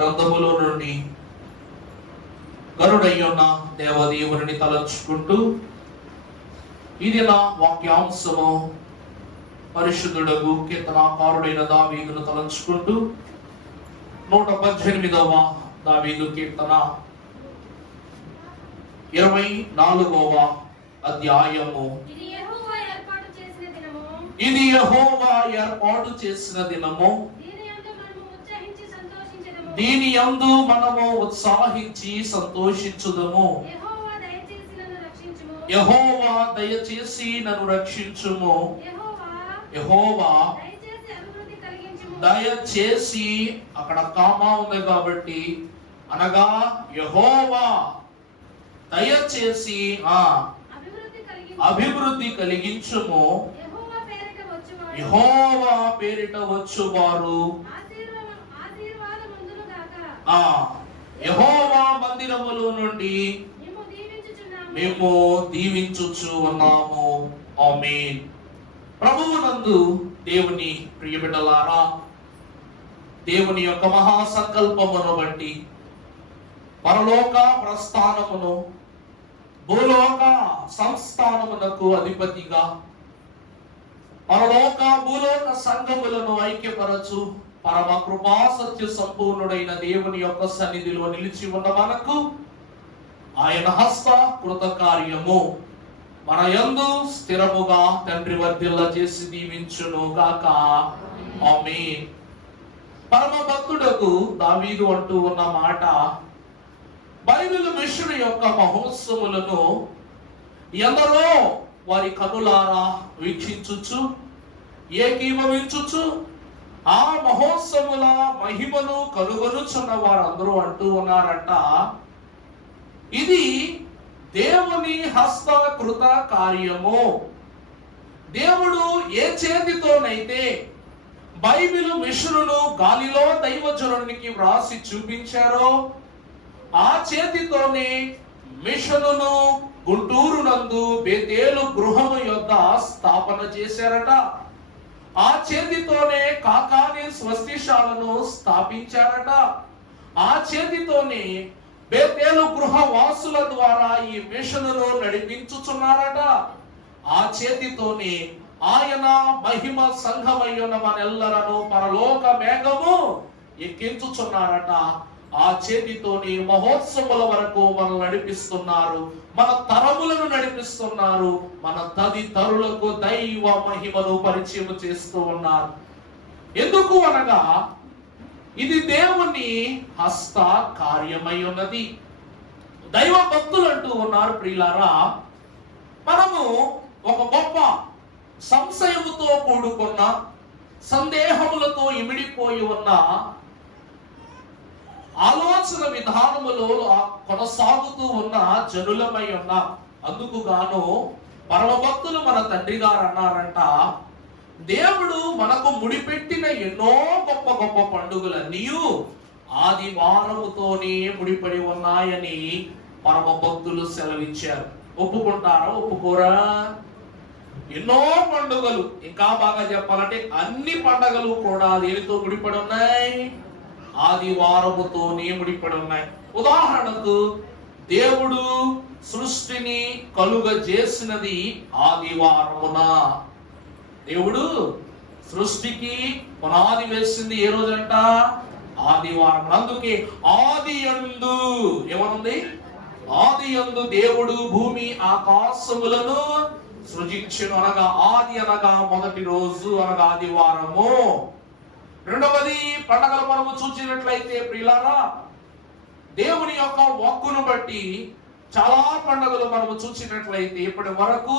గ్రంథములో నుండి గరుడయ్యున్న దేవదేవుని తలంచుకుంటూ ఇది నా వాక్యాంశము పరిశుద్ధుడగు కీర్తనాకారుడైన దావీదును తలంచుకుంటూ 118వ దావీదు కీర్తన 24వ అధ్యాయము. ఇది యెహోవా ఏర్పాటు చేసిన దినము, దీని యందు మనము ఉత్సాహించి సంతోషించుదము. యెహోవా దయచేసి నన్ను రక్షించుము. యెహోవా దయచేసి, అక్కడ కామా ఉంది కాబట్టి, అనగా యెహోవా దయచేసి అభివృద్ధి కలిగించుము. యెహోవా పేరిట వచ్చువారు యెహోవా మందిరములో నుండి మేము దీవించుచు ఉన్నాము. ఆమేన్. ప్రభువునందు దేవుని ప్రియబిడ్డలారా, దేవుని యొక్క మహా సంకల్పమును బట్టి పరలోక ప్రస్థానమును భూలోక సంస్థానమునకు అధిపతిగా పరలోక భూలోక సంఘములను ఐక్యపరచు పరమ కృపా సత్య సంపూర్ణుడైన దేవుని యొక్క సన్నిధిలో నిలిచి ఉన్న మనకు ఆయన హస్త కృత కార్యము మన యందు స్థిరముగా తండ్రి వర్ధిల్ల చేసి దీవించును గాక. ఆమేన్. పరమ భక్తుడకు దావీదు అంటూ ఉన్న మాట, బైబిల్ మిషన్ యొక్క మహోత్సవములను ఎందరో వారి కనులారా వీక్షించుచు ఏకీభవించుచు ఆ మహోత్సవుల మహిమను కనుగొనుచున్న వారందరూ అంటూ ఉన్నారంట, ఇది దేవుని హస్తకృత కార్యము. దేవుడు ఏ చేతితోనైతే బైబిల్ మిషనును గాలిలో దైవజనునికి వ్రాసి చూపించారో ఆ చేతితోనే మిషనును గుంటూరు నందు బేతేలు గృహము యొద్ద స్థాపన చేశారట. ఆ చేతితోనే కాకాని స్వస్తిశాలను స్థాపించారట. ఆ చేతితోనే బేతేలు గృహ వాసుల ద్వారా ఈ మిషనును నడిపించుచున్నారట. ఆ చేతితోనే ఆయన మహిమ సంఘమయ్యున్న మనెల్లరను పరలోక మేఘము ఎక్కించుచున్నారట. ఆ చేతితోని మహోత్సవాల వరకు మనం నడిపిస్తున్నారు, మన తరములను నడిపిస్తున్నారు, మన తదితరులకు దైవ మహిమను పరిచయం చేస్తూ ఉన్నారు. ఎందుకు అనగా ఇది దేవుని హస్త కార్యమై ఉన్నది. దైవ భక్తులు అంటూ ఉన్నారు, ప్రియులారా, మనము ఒక గొప్ప సంశయముతో కూడుకున్న సందేహములతో ఇమిడిపోయి ఉన్న ఆలోచన విధానములో కొనసాగుతూ ఉన్న జనులమై ఉన్నాం. అందుకు గాను పరమ భక్తులు మన తండ్రి గారు అన్నారంట, దేవుడు మనకు ముడిపెట్టిన ఎన్నో గొప్ప గొప్ప పండుగలన్నీ ఆదివారముతోనే ముడిపడి ఉన్నాయని పరమ భక్తులు సెలవిచ్చారు. ఒప్పుకుంటారా? ఒప్పుకోరా? ఎన్నో పండుగలు, ఇంకా బాగా చెప్పాలంటే అన్ని పండుగలు కూడా దేనితో ముడిపడి ఉన్నాయి? ఆదివారముతోనే ముడిపడి ఉన్నాయి. ఉదాహరణకు, దేవుడు సృష్టిని కలుగజేసినది ఆదివారమున. దేవుడు సృష్టికి పునాది వేసింది ఏ రోజంట? ఆదివారం. అందుకే ఆది యందు ఏమనుంది? ఆది యందు దేవుడు భూమి ఆకాశములను సృజించెను అనగా ఆది అనగా మొదటి రోజు అనగా ఆదివారము. రెండవది, పండగలు మనము చూసినట్లయితే ప్రియులారా, దేవుని యొక్క వాక్కును బట్టి చాలా పండుగలు మనము చూసినట్లయితే ఇప్పటి వరకు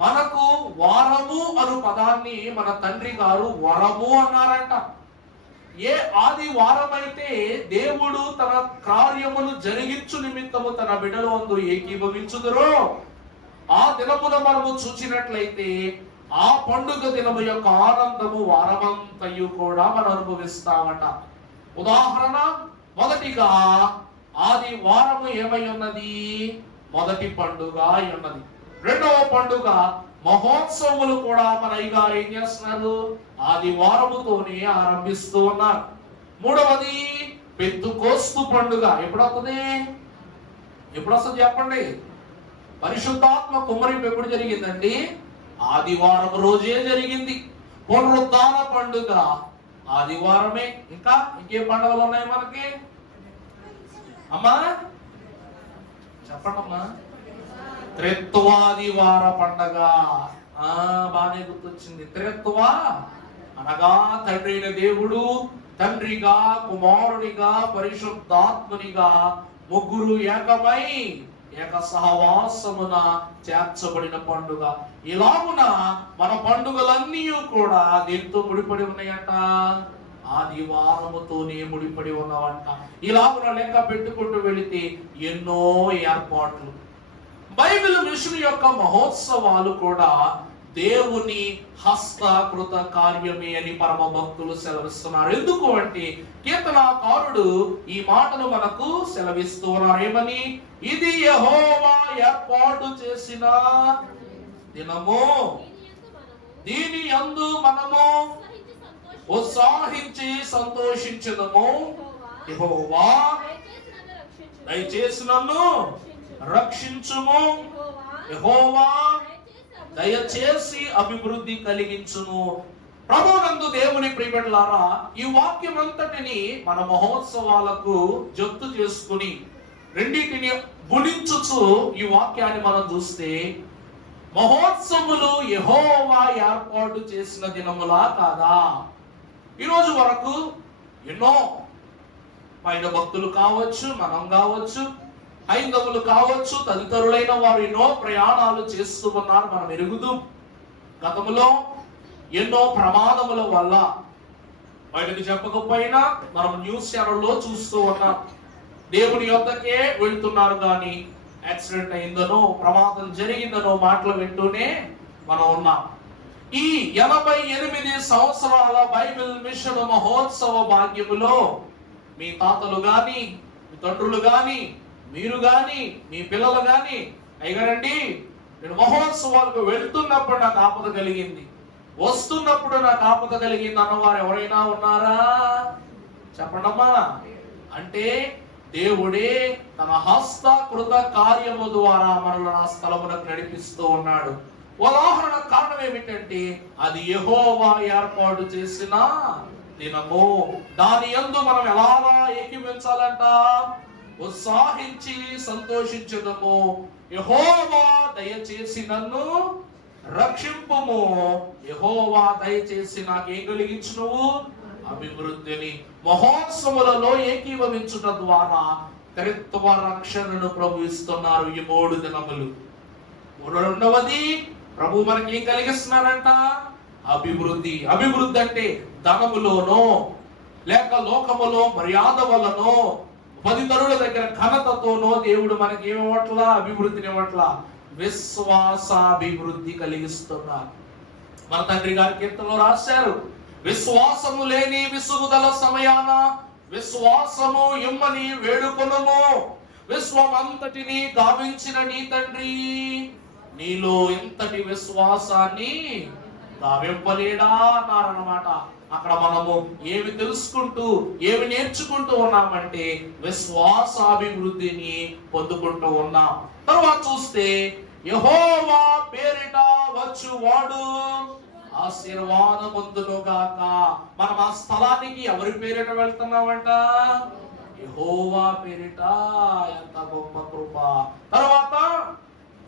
మనకు వారము అను పదాన్ని మన తండ్రి గారు వరము అన్నారంట. ఏ ఆదివారం అయితే దేవుడు తన కార్యమును జరిగించు నిమిత్తము తన బిడ్డలందు ఏకీభవించుదురో ఆ దినమున మనము చూసినట్లయితే ఆ పండుగ దినము యొక్క ఆనందము వారమంతయు కూడా మనం అనుభవిస్తామట. ఉదాహరణ, మొదటిగా ఆదివారము ఏమై ఉన్నది? మొదటి పండుగ అయి ఉన్నది. రెండవ పండుగ మహోత్సవములు కూడా మన అయ్యగారు ఏం చేస్తున్నారు? ఆదివారముతోనే ఆరంభిస్తూ ఉన్నారు. మూడవది పెంతుకోస్తు పండుగ ఎప్పుడు వస్తుంది? ఎప్పుడు వస్తుంది చెప్పండి? పరిశుద్ధాత్మ కుమ్మరింపు ఎప్పుడు జరిగిందండి? ఆదివారం రోజే జరిగింది. పునరుద్ధాన పండుగ ఆదివారమే. ఇంకేం పండుగలు ఉన్నాయి మనకి? అమ్మా చెప్పండి అమ్మా. త్రిత్వాదివార పండగ. బాగానే గుర్తొచ్చింది. త్రిత్వ అనగా తండ్రి అయిన దేవుడు, తండ్రిగా, కుమారుడిగా, పరిశుద్ధాత్మనిగా ముగ్గురు ఏకమై ఏక సహవాసమున చేర్చబడిన పండుగ. ఇలాగున మన పండుగలన్నీ కూడా దీంతో ముడిపడి ఉన్నాయట. ఆదివారముతోనే ముడిపడి ఉన్నవంట. ఇలాగున లెక్క పెట్టుకుంటూ వెళితే ఎన్నో ఏర్పాట్లు. బైబిల్ మిషన్ యొక్క మహోత్సవాలు కూడా దేవుని హస్తకృత కార్యమే అని పరమ భక్తులు సెలవిస్తున్నారు. ఎందుకు అంటే కీర్తనాకారుడు ఈ మాటలు మనకు సెలవిస్తూ ఉన్నారు. ఏమని? ఇది యెహోవా ఏర్పాటు చేసిన దినము, దీని యందు మనము ఉత్సాహించి సంతోషించదము. యెహోవా దయచేసి నన్ను రక్షించుము, యెహోవా దయచేసి అభివృద్ధి కలిగించును. ప్రభునందు దేవుని ప్రియబిడ్డలారా, ఈ వాక్యం అంతటిని మన మహోత్సవాలకు జప్తు చేసుకుని రెండింటిని గుణించుచు ఈ వాక్యాన్ని మనం చూస్తే, మహోత్సవములు యెహోవా ఏర్పాటు చేసిన దినములా కాదా? ఈరోజు వరకు ఎన్నో పైన భక్తులు కావచ్చు, మనం కావచ్చు, హైందవులు కావచ్చు, తదితరులైన వారు ఎన్నో ప్రయాణాలు చేస్తూ ఉన్నారు. మనం ఎరుగుదు. గతంలో ఎన్నో ప్రమాదముల వల్ల బయటకు చెప్పకపోయినా మనం న్యూస్ ఛానల్లో చూస్తూ ఉన్నాం. దేవుని యొద్దకే వెళ్తున్నారు కానీ యాక్సిడెంట్ అయిందనో, ప్రమాదం జరిగిందనో మాటలు వింటూనే మనం ఉన్నాం. ఈ 88 సంవత్సరాల బైబిల్ మిషన్ మహోత్సవ భాగ్యములో మీ తాతలు గాని, మీ తండ్రులు గాని, మీరు గాని, మీ పిల్లలు గాని, అయ్యగారండి నేను మహోత్సవాలకు వెళ్తున్నప్పుడు నాకు ఆపద కలిగింది, వస్తున్నప్పుడు నాకు ఆపద కలిగింది అన్నవారు ఎవరైనా ఉన్నారా? చెప్పండమ్మా. అంటే దేవుడే తన హస్తకృత కార్యము ద్వారా మనల్ని ఆ స్థలమునకు నడిపిస్తూ ఉన్నాడు. ఉదాహరణ కారణం ఏమిటంటే అది యెహోవా ఏర్పాటు చేసిన దినము. దాని యందు మనం ఎలాగా ఏకీవించాలంట? ఉత్సాహించి సంతోషించదము. యెహోవా దయచేసి నన్ను రక్షింపుము. యెహోవా దయచేసి నాకేం కలిగించును? అభివృద్ధిని. మహోత్సవులలో ఏకీభవించుట ద్వారా త్రిత్వ రక్షణను ప్రభు ఇస్తున్నారు ఈ 3 దినములు. రెండవది, ప్రభు మనకి ఏం కలిగిస్తున్నారంట? అభివృద్ధి. అభివృద్ధి అంటే ధనములోనో లేక లోకములో మర్యాద వలనో పదితరుల దగ్గర ఘనతతోనో దేవుడు మనకి ఏమివ్వట్లా? అభివృద్ధిని ఇవ్వట్లా. విశ్వాసాభివృద్ధి కలిగిస్తున్నారు. మన తండ్రి గారి కీర్తనలో రాశారు, విశ్వాసము లేని విసుగుదల సమయాన విశ్వాసము ఇమ్మని వేడుకొనుము. విశ్వమంతటిని గావించిన నీ తండ్రి నీలో ఇంతటి విశ్వాసాన్ని గావింపలేడా అన్నారన్నమాట. అక్కడ మనము ఏమి తెలుసుకుంటూ ఏమి నేర్చుకుంటూ ఉన్నామంటే విశ్వాసాభివృద్ధిని పొందుకుంటూ ఉన్నాం. తర్వాత చూస్తే యెహోవా పేరిట వచ్చువాడు ఆశీర్వాదముందును గాక. మనం ఆ స్థలానికి ఎవరి పేరిట వెళ్తున్నామంట? యెహోవా పేరిట. ఎంత గొప్ప కృప. తర్వాత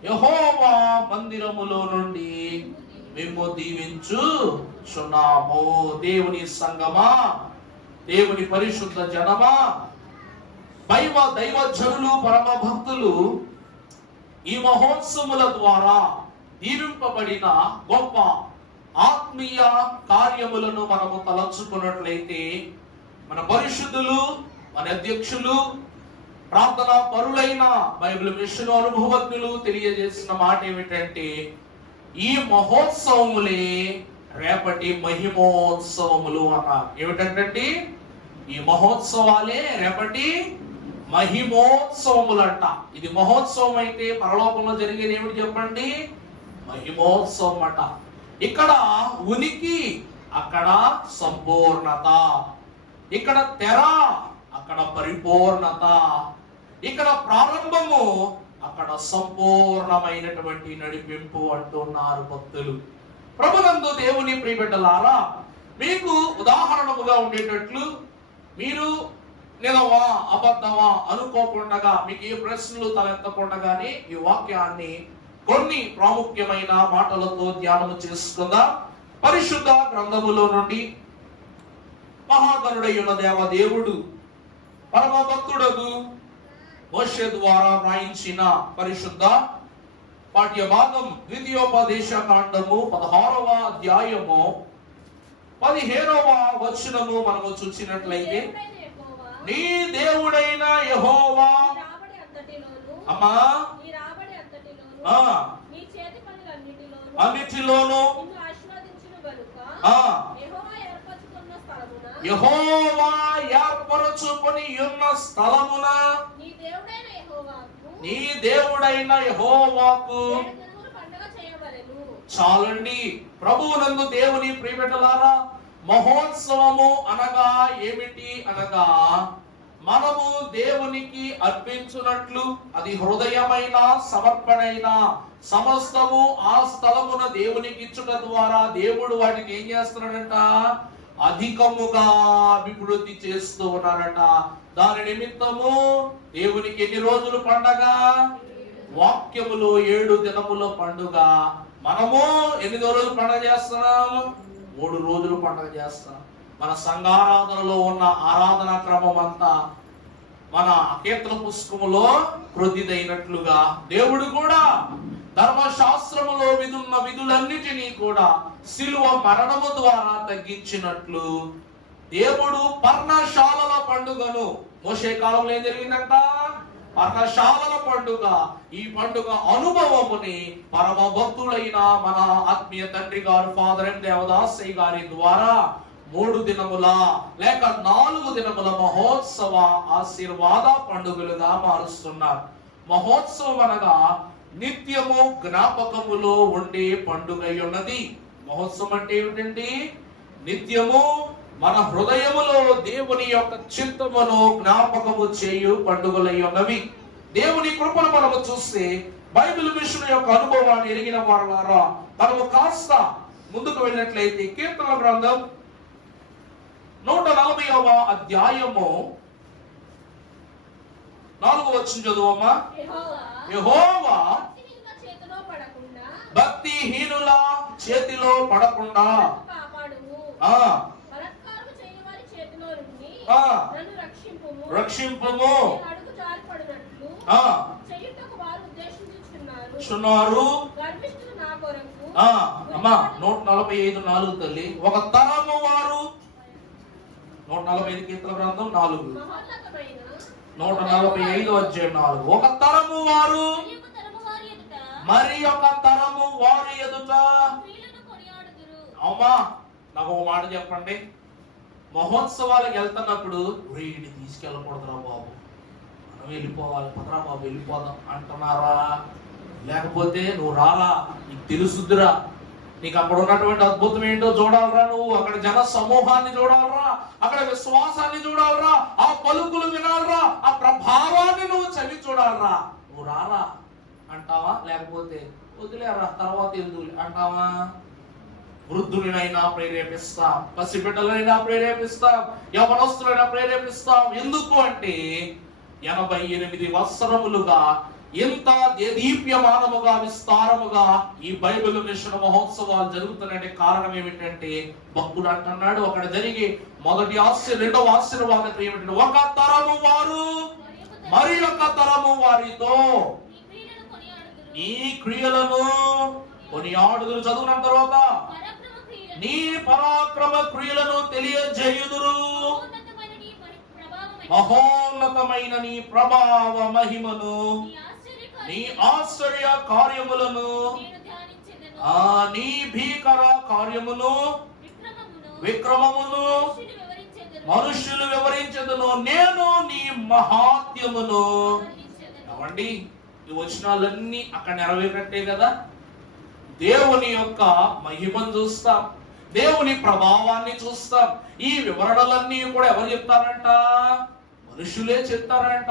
యెహోవా మందిరములో నుండి మేము దీవించుచున్నాము. దేవుని సంగమా, దేవుని పరిశుద్ధ జనమా, దైవజనులు, పరమ భక్తులు ఈ మహోత్సవముల ద్వారా దీవింపబడిన గొప్ప ఆత్మీయ కార్యములను మనము తలంచుకున్నట్లయితే మన పరిశుద్ధులు, మన అధ్యక్షులు, ప్రార్థనా పరులైన బైబిల్ మిషన్ అనుభవజ్ఞులు తెలియజేసిన మాట ఏమిటంటే ఈ మహోత్సవములే రేపటి మహిమోత్సవములు అన్నారు. ఏమిటంటే ఈ మహోత్సవాలే రేపటి మహిమోత్సవములంట. ఇది మహోత్సవం అయితే పరలోకంలో జరిగేది ఏమిటి చెప్పండి? మహిమోత్సవం అట. ఇక్కడ ఉనికి, అక్కడ సంపూర్ణత. ఇక్కడ తెర, అక్కడ పరిపూర్ణత, ఇక్కడ ప్రారంభము, అక్కడ సంపూర్ణమైనటువంటి నడిపింపు అంటున్నారు భక్తులు. ప్రభునందు దేవుని ప్రియబిడ్డలారా, మీకు ఉదాహరణముగా ఉండేటట్లు మీరు నిజమా అబద్ధమా అనుకోకుండా, మీకు ఏ ప్రశ్నలు తలెత్తకుండానే ఈ వాక్యాన్ని కొన్ని ప్రాముఖ్యమైన మాటలతో ధ్యానము చేసుకుందాం. పరిశుద్ధ గ్రంథములో నుండి మహాగణుడై ఉన్న దేవదేవుడు పరమ భక్తుడగు మోషే ద్వారా వ్రాయించిన పరిశుద్ధ పాఠ్య భాగం ద్వితీయోపదేశ కాండము 16వ అధ్యాయము 15వ వచనము మనము చూసినట్లయితే, నీ దేవుడైన యెహోవా అమ్మా అన్నిటిలోను యెహోవా ఏర్పరచుకొని ఉన్న స్థలమున నీ దేవుడైన యెహోవాకు చాలండి. ప్రభువునందు దేవుని ప్రియబిడ్డలారా, మహోత్సవము అనగా ఏమిటి అనగా, మనము దేవునికి అర్పించున్నట్లు అది హృదయమైన సమర్పణైన సమస్తము ఆ స్థలమున దేవునికి ఇచ్చుట ద్వారా దేవుడు వాటిని ఏం చేస్తున్నాడంట, అధికముగా అభివృద్ధి చేస్తూ ఉన్నారట. దాని నిమిత్తము దేవునికి ఎన్ని రోజులు పండగ? వాక్యములో 7 దినముల పండుగ. మనము ఎన్ని రోజులు పండుగ చేస్తున్నాం? 3 రోజులు పండుగ చేస్తాం. మన సంఘారాధనలో ఉన్న ఆరాధనా క్రమం అంతా మన కీర్తన పుస్తకములో క్రొద్దిదైనట్లుగా దేవుడు కూడా ధర్మశాస్త్రములో విధున్న విధులన్నిటినీ కూడా శిలువ మరణము ద్వారా తగ్గించినట్లు దేవుడు పర్ణశాలల పండుగను, మోషే కాలంలో ఏం జరిగిందంట? పర్ణశాలల పండుగ. ఈ పండుగ అనుభవముని పరమ భక్తులైన మన ఆత్మీయ తండ్రి గారు ఫాదర్ ఎం దేవదాసయ్య గారి ద్వారా 3 దినముల లేక 4 దినముల మహోత్సవ ఆశీర్వాద పండుగలుగా మారుస్తున్నారు. మహోత్సవం అనగా నిత్యము జ్ఞాపకములో ఉండే పండుగ ఉన్నది. మహోత్సవం అంటే ఏమిటండి? నిత్యము మన హృదయములో దేవుని యొక్క చిత్తమును జ్ఞాపకము చేయు పండుగలై ఉన్నవి. దేవుని కృపను మనము చూస్తే బైబిల్ మిషన్ యొక్క అనుభవాన్ని ఎరిగిన వారులారా, మనము కాస్త ముందుకు వెళ్ళినట్లయితే కీర్తనల గ్రంథం 140వ అధ్యాయము 4వ వచనం చదువమ్మా. యెహోవా భక్తిహీనుల చేతిలో పడకుండా రక్షింపుము చున్నారు. అమ్మా 145:4 తల్లి. ఒక తరము వారు 145 కీర్తన గ్రంథం 4 145 అధ్యాయం 4. ఒక తరము వారు మరి ఒక తరము వారి ఎదుట. అమ్మా నాకు ఒక మాట చెప్పండి, మహోత్సవాలకు వెళ్తున్నప్పుడు వీడిని తీసుకెళ్ళకూడదురా బాబు, మనం వెళ్ళిపోవాలి, పదరా బాబు వెళ్ళిపోదాం అంటున్నారా? లేకపోతే నువ్వు రాలా, నీకు తెలుసుద్దురా, నీకు అక్కడ ఉన్నటువంటి అద్భుతం ఏంటో చూడాలరా, నువ్వు అక్కడ జన సమూహాన్ని చూడాలరా, అక్కడ విశ్వాసాన్ని చూడాలరా, ఆ పలుకులు వినాలరా, ఆ ప్రభావాన్ని నువ్వు చవి చూడాలరా, నువ్వు రారా అంటావా? లేకపోతే వదిలేరా తర్వాత ఎందుకు అంటావా? వృద్ధులైనా ప్రేరేపిస్తాం, పసిబిడ్డలైనా ప్రేరేపిస్తాం, యవనస్తులైనా ప్రేరేపిస్తాం. ఎందుకు అంటే 88 సంవత్సరములుగా ఇంత దీప్యమానముగా విస్తారముగా ఈ బైబిల్ మిషన్ మహోత్సవాలు జరుగుతున్నట్టే కారణం ఏమిటంటే, భక్తుడు అంటున్నాడు అక్కడ జరిగి మొదటి రెండవ ఆశీర్వాదం ఏమిటంటే, ఒక తరము వారు మరి ఒక తరము వారితో నీ క్రియలను కొనియాడుదురు. చదువున్న తర్వాత నీ పరాక్రమ క్రియలను తెలియజేయుదురు, మహోన్నతమైన నీ ప్రభావ మహిమను, నీ ఆశ్చర్య కార్యములను, నీ భీకర కార్యమును విక్రమమును మనుష్యులు వివరించదును, నేను నీ మహాత్యమును. అవండి ఈ వచనాలన్నీ అక్కడ నెరవేరట్టే కదా. దేవుని యొక్క మహిమను చూస్తాం, దేవుని ప్రభావాన్ని చూస్తాం. ఈ వివరణలన్నీ కూడా ఎవరు చెప్తారంట? ఋషులే చెప్తారంట.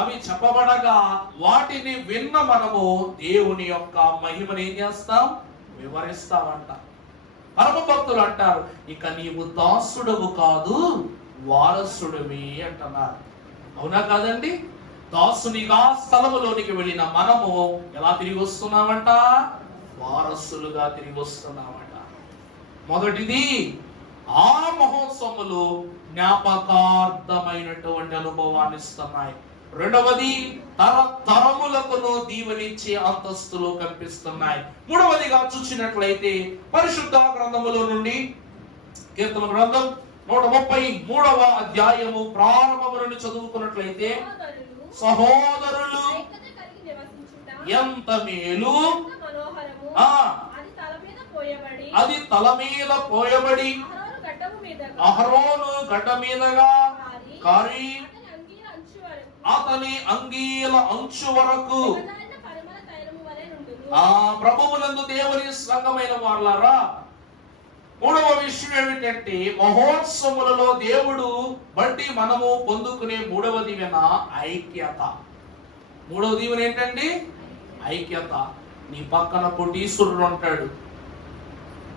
అవి చెప్పబడగా వాటిని విన్న మనము దేవుని యొక్క మహిమని ఏం చేస్తాం? వివరిస్తామంట. పరమ భక్తులు అంటారు, ఇక నీవు దాసుడవు కాదు వారసుడివి అంటున్నారు. అవునా కాదండి? దాసునిగా స్థలములోనికి వెళ్ళిన మనము ఎలా తిరిగి వస్తున్నామంట? వారసులుగా తిరిగి వస్తున్నామంట. మొదటిది, ఆ మహోత్సవములు జ్ఞాపకార్థమైనటువంటి అనుభవాన్ని ఇస్తున్నాయి. రెండవది, తరములకును దీవెనిచ్చే అంతస్తులు కనిపిస్తున్నాయి. మూడవదిగా చూసినట్లయితే పరిశుద్ధ గ్రంథములో నుండి కీర్తన గ్రంథం 133వ అధ్యాయము ప్రారంభము నుండి చదువుకున్నట్లయితే, సహోదరులు ఎంత మేలు, అది తల మీద పోయబడి అహరోను గడ్డ మీదగా కారి అతని అంగీల అంచు వరకు. ఆ ప్రభువునందు దేవుని సంఘమైన వారలారా, మూడవ విషయం ఏమిటంటే మహోత్సవములలో దేవుడు బట్టి మనము పొందుకునే మూడవ దీవెన ఐక్యత. మూడవ దీవెన ఏంటండి? ఐక్యత. నీ పక్కన కోటీశ్వరుడు ఉంటాడు,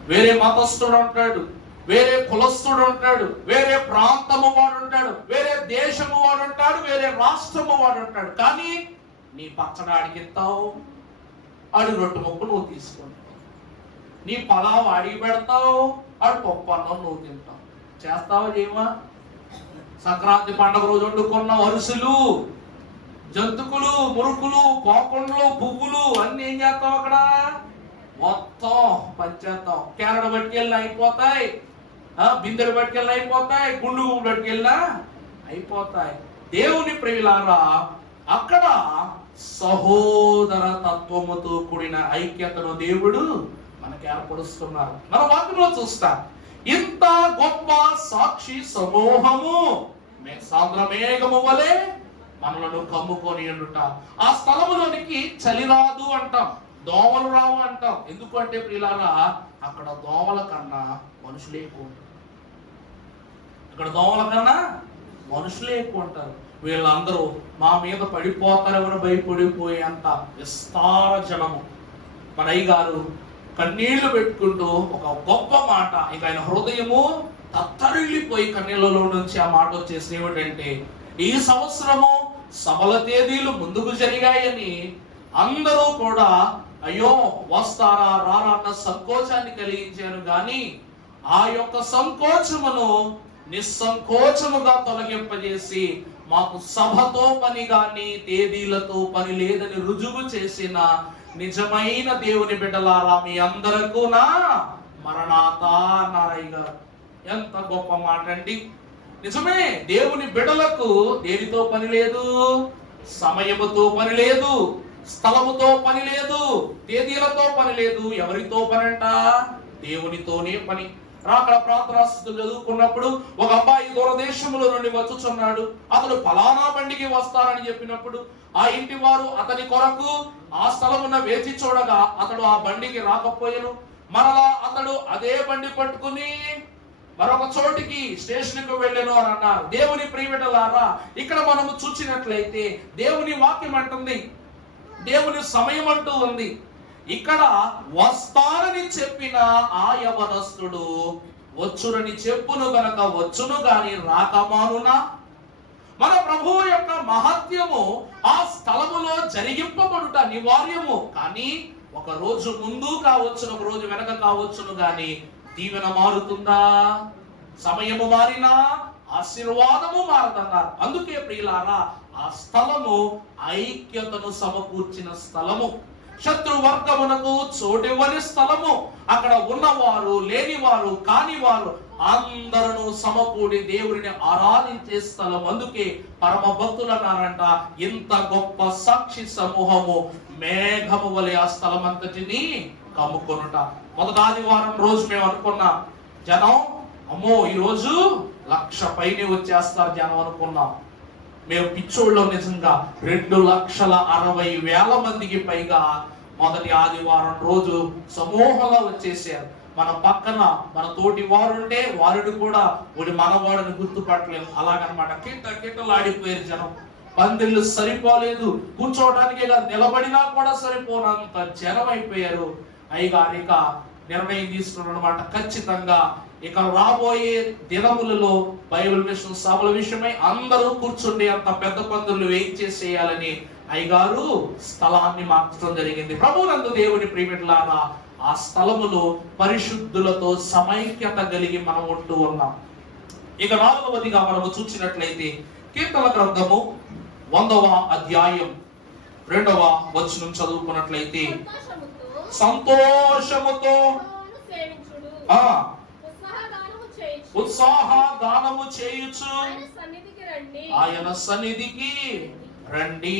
వేరే మతస్థుడు ఉంటాడు, వేరే కులస్థుడు ఉంటాడు, వేరే ప్రాంతము వాడు ఉంటాడు, వేరే దేశము వాడు ఉంటాడు, వేరే రాష్ట్రము వాడు ఉంటాడు. కానీ నీ పచ్చడి ఆడికిస్తావు, ఆడి రొట్టె ముక్క నువ్వు తీసుకుంటావు. నీ పలావు ఆడికి పెడతావు, ఆడు పప్పు అన్నం నువ్వు తింటావు. చేస్తావా చేయమా? సంక్రాంతి పండుగ రోజు వండుకున్న అరుసులు, జంతుకులు, మురుకులు, పాకుండ్లు, పువ్వులు అన్ని ఏం చేస్తావు? అక్కడ మొత్తం పంచేస్తాం. కేరళ పట్టుకెళ్ళినా అయిపోతాయి, బిందెలు పట్టుకెళ్ళినా అయిపోతాయి, గుండు పట్టుకెళ్ళినా అయిపోతాయి. దేవుని ప్రియులారా, అక్కడ సహోదర తత్వముతో కూడిన ఐక్యతను దేవుడు మనకు ఏర్పరుస్తున్నారు. మన వాక్యంలో చూస్తాం, ఇంత గొప్ప సాక్షి సమూహము సాంద్రమేఘము వలె మనలను కమ్ముకొని ఉండుట. ఆ స్థలములోనికి చలి రాదు అంటాం, దోమలు రావు అంటాం. ఎందుకంటే ప్రియులారా, అక్కడ దోమల కన్నా మనుషులే ఎక్కువ ఉంటారు. అక్కడ దోమల కన్నా మనుషులే ఎక్కువ ఉంటారు. వీళ్ళందరూ మా మీద పడిపోతారు, ఎవరు భయపడిపోయేంత విస్తార జనము. మన అయ్యగారు కన్నీళ్లు పెట్టుకుంటూ ఒక గొప్ప మాట, ఇక ఆయన హృదయము తత్తరిల్లిపోయి కన్నీళ్ళలో నుంచి ఆ మాట వచ్చేసి ఏమిటంటే, ఈ సంవత్సరము సభల తేదీలు ముందుకు జరిగాయని అందరూ కూడా అయ్యో వస్తారా రారా అన్న సంకోచాన్ని కలిగించారు. కానీ ఆ యొక్క సంకోచమును నిస్సంకోచముగా తొలగింపజేసి మాకు సభతో పని గాని తేదీలతో పని లేదని రుజువు చేసిన నిజమైన దేవుని బిడ్డలారా, మీ అందరకు నా మరణాత అన్నారయ్య గారు. ఎంత గొప్ప మాట అండి! నిజమే, దేవుని బిడ్డలకు దేనితో పని లేదు, సమయముతో పని లేదు, స్థలముతో పని లేదు, తేదీలతో పని లేదు. ఎవరితో పని అంట? దేవునితోనే పని. అక్కడ ప్రార్థనాస్తులు చదువుకున్నప్పుడు ఒక అబ్బాయి దూరదేశముల నుండి వచ్చుచున్నాడు. అతడు ఫలానా బండికి వస్తారని చెప్పినప్పుడు ఆ ఇంటి వారు అతని కొరకు ఆ స్థలమున వేచి చూడగా అతడు ఆ బండికి రాకపోయాను. మరలా అతడు అదే బండి పట్టుకుని మరొక చోటికి స్టేషన్ కు వెళ్ళాను అని అన్నారు. దేవుని ప్రియబిడ్డలారా, ఇక్కడ మనము చూసినట్లయితే దేవుని వాక్యం అంటుంది, దేవుని సమయం అంటూ ఉంది. ఇక్కడ వస్తారని చెప్పిన ఆ యవనస్తుడు వచ్చునని చెప్పును గనక వచ్చును గాని రాకమానునా? మన ప్రభువు యొక్క మహత్యము ఆ స్థలములో జరిగింపబడుట అనివార్యము. కానీ ఒక రోజు ముందు కావచ్చును, ఒక రోజు వెనక కావచ్చును, గాని దీవెన మారుతుందా? సమయము మారినా ఆశీర్వాదము మారదన్నారు. అందుకే ప్రియులారా, ఆ స్థలము ఐక్యతను సమకూర్చిన స్థలము, శత్రువర్గమునకు చోటివ్వని స్థలము. అక్కడ ఉన్నవారు, లేనివారు, కానివారు అందరూ సమకూడి దేవుడిని ఆరాధించే స్థలం. అందుకే పరమ భక్తులు అన్నారంట, ఇంత గొప్ప సాక్షి సమూహము మేఘము వలె ఆ స్థలం అంతటిని కమ్ముకొనుట. మొదటి ఆదివారం రోజు మేము అనుకున్నాం, జనం అమ్మో ఈ రోజు 1,00,000 పైనే వచ్చేస్తారు జనం అనుకున్నాం. మేము పిచ్చోళ్ళలో నిజంగా 2,60,000 మందికి పైగా మొదటి ఆదివారం రోజు సమూహంలో వచ్చేసారు. మన పక్కన మన తోటి వారుంటే వారిని కూడా వాడి మనవాడని గుర్తుపట్టలేము. అలాగనమాట. కిట్టలాడిపోయారు జనం. పందిళ్ళు సరిపోలేదు, కూర్చోవడానికే కాదు నిలబడినా కూడా సరిపోనంత జనం అయిపోయారు. అయ్యగారు ఇక నిర్ణయం తీసుకున్నాడు అనమాట. ఖచ్చితంగా ఇక రాబోయే దినములలో బైబిల్ మిషన్ సభల విషయమై అందరూ కూర్చుండి అంత పెద్ద పందులు వేయించేసేయాలని అయ్యగారు స్థలాన్ని మార్చడం జరిగింది. ప్రభువునందు దేవుని ప్రియమిట్లారా, ఆ స్థలములో పరిశుద్ధులతో సమైక్యత కలిగి మనం ఉంటూ ఉన్నాం. ఇక 4వదిగా మనము చూసినట్లయితే కీర్తన గ్రంథము 100వ అధ్యాయం 2వ వచనం చదువుకున్నట్లయితే, సంతోషముతో ఉత్సాహ గానము చేయుచు ఆయన సన్నిధికి రండి.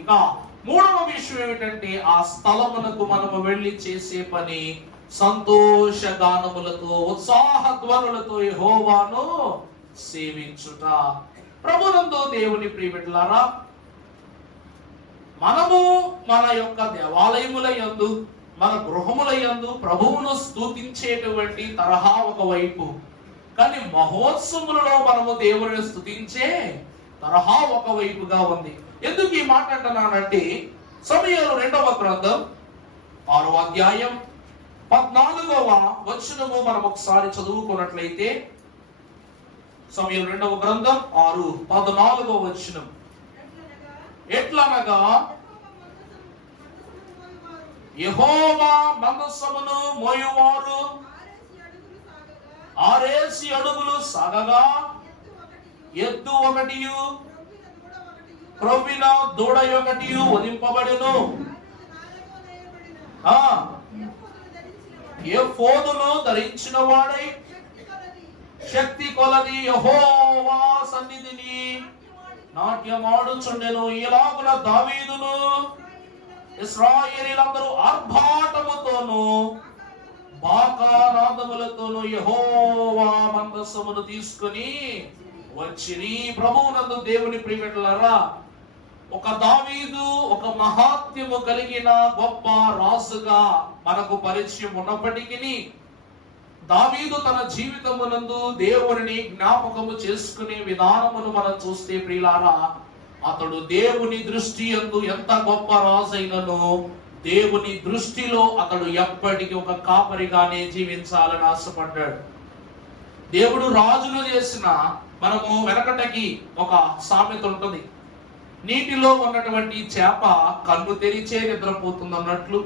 ఇక 3వ విషయం ఏమిటంటే, ఆ స్థలమునకు మనము వెళ్ళి చేసే పని సంతోష గానములతో ఉత్సాహ ధ్వనులతో యెహోవాను సేవించుట. ప్రభునందు దేవుని ప్రియమిట్లారా, మనము మన యొక్క దేవాలయముల యందు మన గృహముల యందు ప్రభువును స్తుతించేటువంటి తరహా ఒకవైపు, కానీ మహోత్సవములలో మనము దేవుని స్తుతించే తరహా ఒకవైపుగా ఉంది. ఎందుకు ఈ మాట అంటున్నానంటే, సమూయేలు 2వ గ్రంథం 6వ అధ్యాయం 14వ వచనము మనం ఒకసారి చదువుకున్నట్లయితే, సమూయేలు 2వ గ్రంథం 6:14వ వచనం, ఎట్లనగా యెహోవా మందసమును మోయువారు 6 అడుగులు సాగగా ఎద్దు ఒకటియు క్రొవ్విన దూడ ఒకటియు వధింపబడెను. ఎఫోదును ధరించిన వాడై శక్తి కొలది యెహోవా సన్నిధిని నాట్యమాడుచుండెను. ఇలాగున దావీదును ఇశ్రాయేలీయులందరూ ఆర్భాటముతోను బాకానాదములతోను యెహోవా మందసమును తీసుకుని వచ్చిరి. ప్రభువునందు దేవుని ప్రియమిట్లారా, ఒక దావీదు ఒక మహాత్మ్యము కలిగిన గొప్ప రాజుగా మనకు పరిచయం ఉన్నప్పటికీ, దావీదు తన జీవితమునందు దేవుని జ్ఞాపకము చేసుకునే విధానమును మనం చూస్తే ప్రియులారా, అతడు దేవుని దృష్టి యందు ఎంత గొప్ప రాజైనను దేవుని దృష్టిలో అతడు ఎప్పటికీ ఒక కాపరిగానే జీవించాలని ఆశపడ్డాడు. దేవుడు రాజును చేసిన, మనము వెనకటకి ఒక సామెత ఉంటుంది, నీటిలో ఉన్నటువంటి చేప కన్ను తెరిచే నిద్రపోతుంది అన్నట్లు,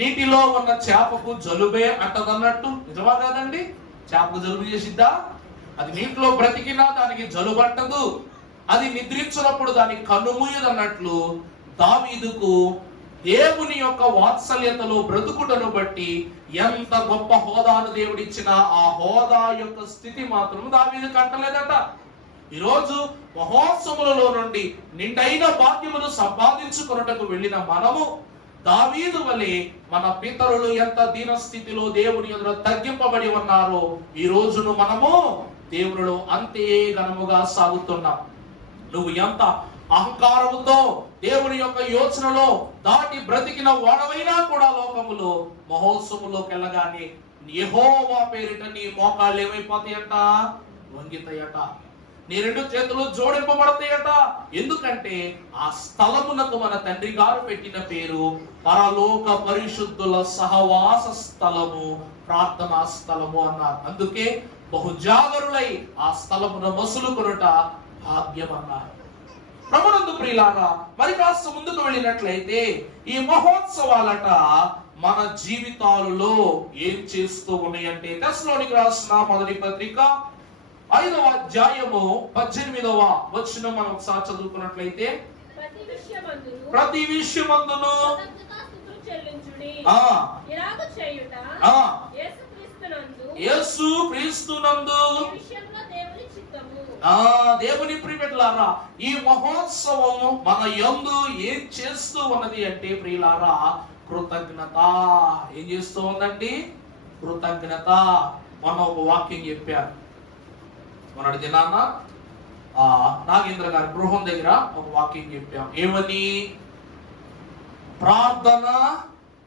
నీటిలో ఉన్న చేపకు జలుబే అంటదన్నట్టు. నిజమా కాదండి? చేపకు జలుబు చేసిద్దా? అది నీటిలో బ్రతికినా దానికి జలుబు అంటదు, అది నిద్రించినప్పుడు దానికి కన్ను మూయదన్నట్లు, దావీదుకు దేవుని యొక్క వాత్సల్యతలో బ్రతుకుటను బట్టి ఎంత గొప్ప హోదాను దేవుడిచ్చినా ఆ హోదా యొక్క స్థితి మాత్రం దావీదు కంటలేదట. ఈరోజు మహోత్సవములలో నుండి నిండైన భాగ్యమును సంపాదించుకొనుటకు వెళ్ళిన మనము దావీదు వలె మన పితరులు ఎంత దీన స్థితిలో దేవుని ఎదుట తగ్గింపబడి ఉన్నారో, ఈ రోజును మనము దేవునిలో అంతే ఘనముగా సాగుతున్నాం. నువ్వు ఎంత అహంకారముతో దేవుని యొక్క యోచనలో దాటి బ్రతికిన వాడవైనా కూడా లోకములో మహోత్సవంలోకి వెళ్ళగానే యెహోవా పేరిట నీ మోకాళ్ళు ఏమైపోతాయట? వంగితాయట. నీ 2 చేతులు జోడింపబడతాయట. ఎందుకంటే ఆ స్థలమునకు మన తండ్రి గారు పెట్టిన పేరు పరలోక పరిశుద్ధుల సహవాస స్థలము, ప్రార్థనా స్థలము అన్నారు. అందుకే బహుజాగరులై ఆ స్థలమును మసులుకొనుట భాగ్యం అన్నారు. ప్రభునందు ప్రియులారా, మరి కాస్త ముందుకు వెళ్ళినట్లయితే ఈ మహోత్సవాలట మన జీవితాలలో ఏం చేస్తూ ఉన్నాయంటే, తెస్సలోనికి రాసిన మొదటి పత్రిక 5వ అధ్యాయము 18వ వచనం మనం ఒకసారి చదువుకున్నట్లయితే, ప్రతి విషయమందును యేసు క్రీస్తునందు దేవుని ప్రియమిట్లారా, ఈ మహోత్సవము మన యందు ఏం చేస్తూ ఉన్నది అంటే ప్రియులారా, కృతజ్ఞత. ఏం చేస్తూ ఉందండి? కృతజ్ఞత. మనం ఒక వాక్యం చెప్పారు మొన్నటి దినాన నాగేంద్ర గారి గృహం దగ్గర ఒక వాక్యం చెప్పాం. ఏమని? ప్రార్థన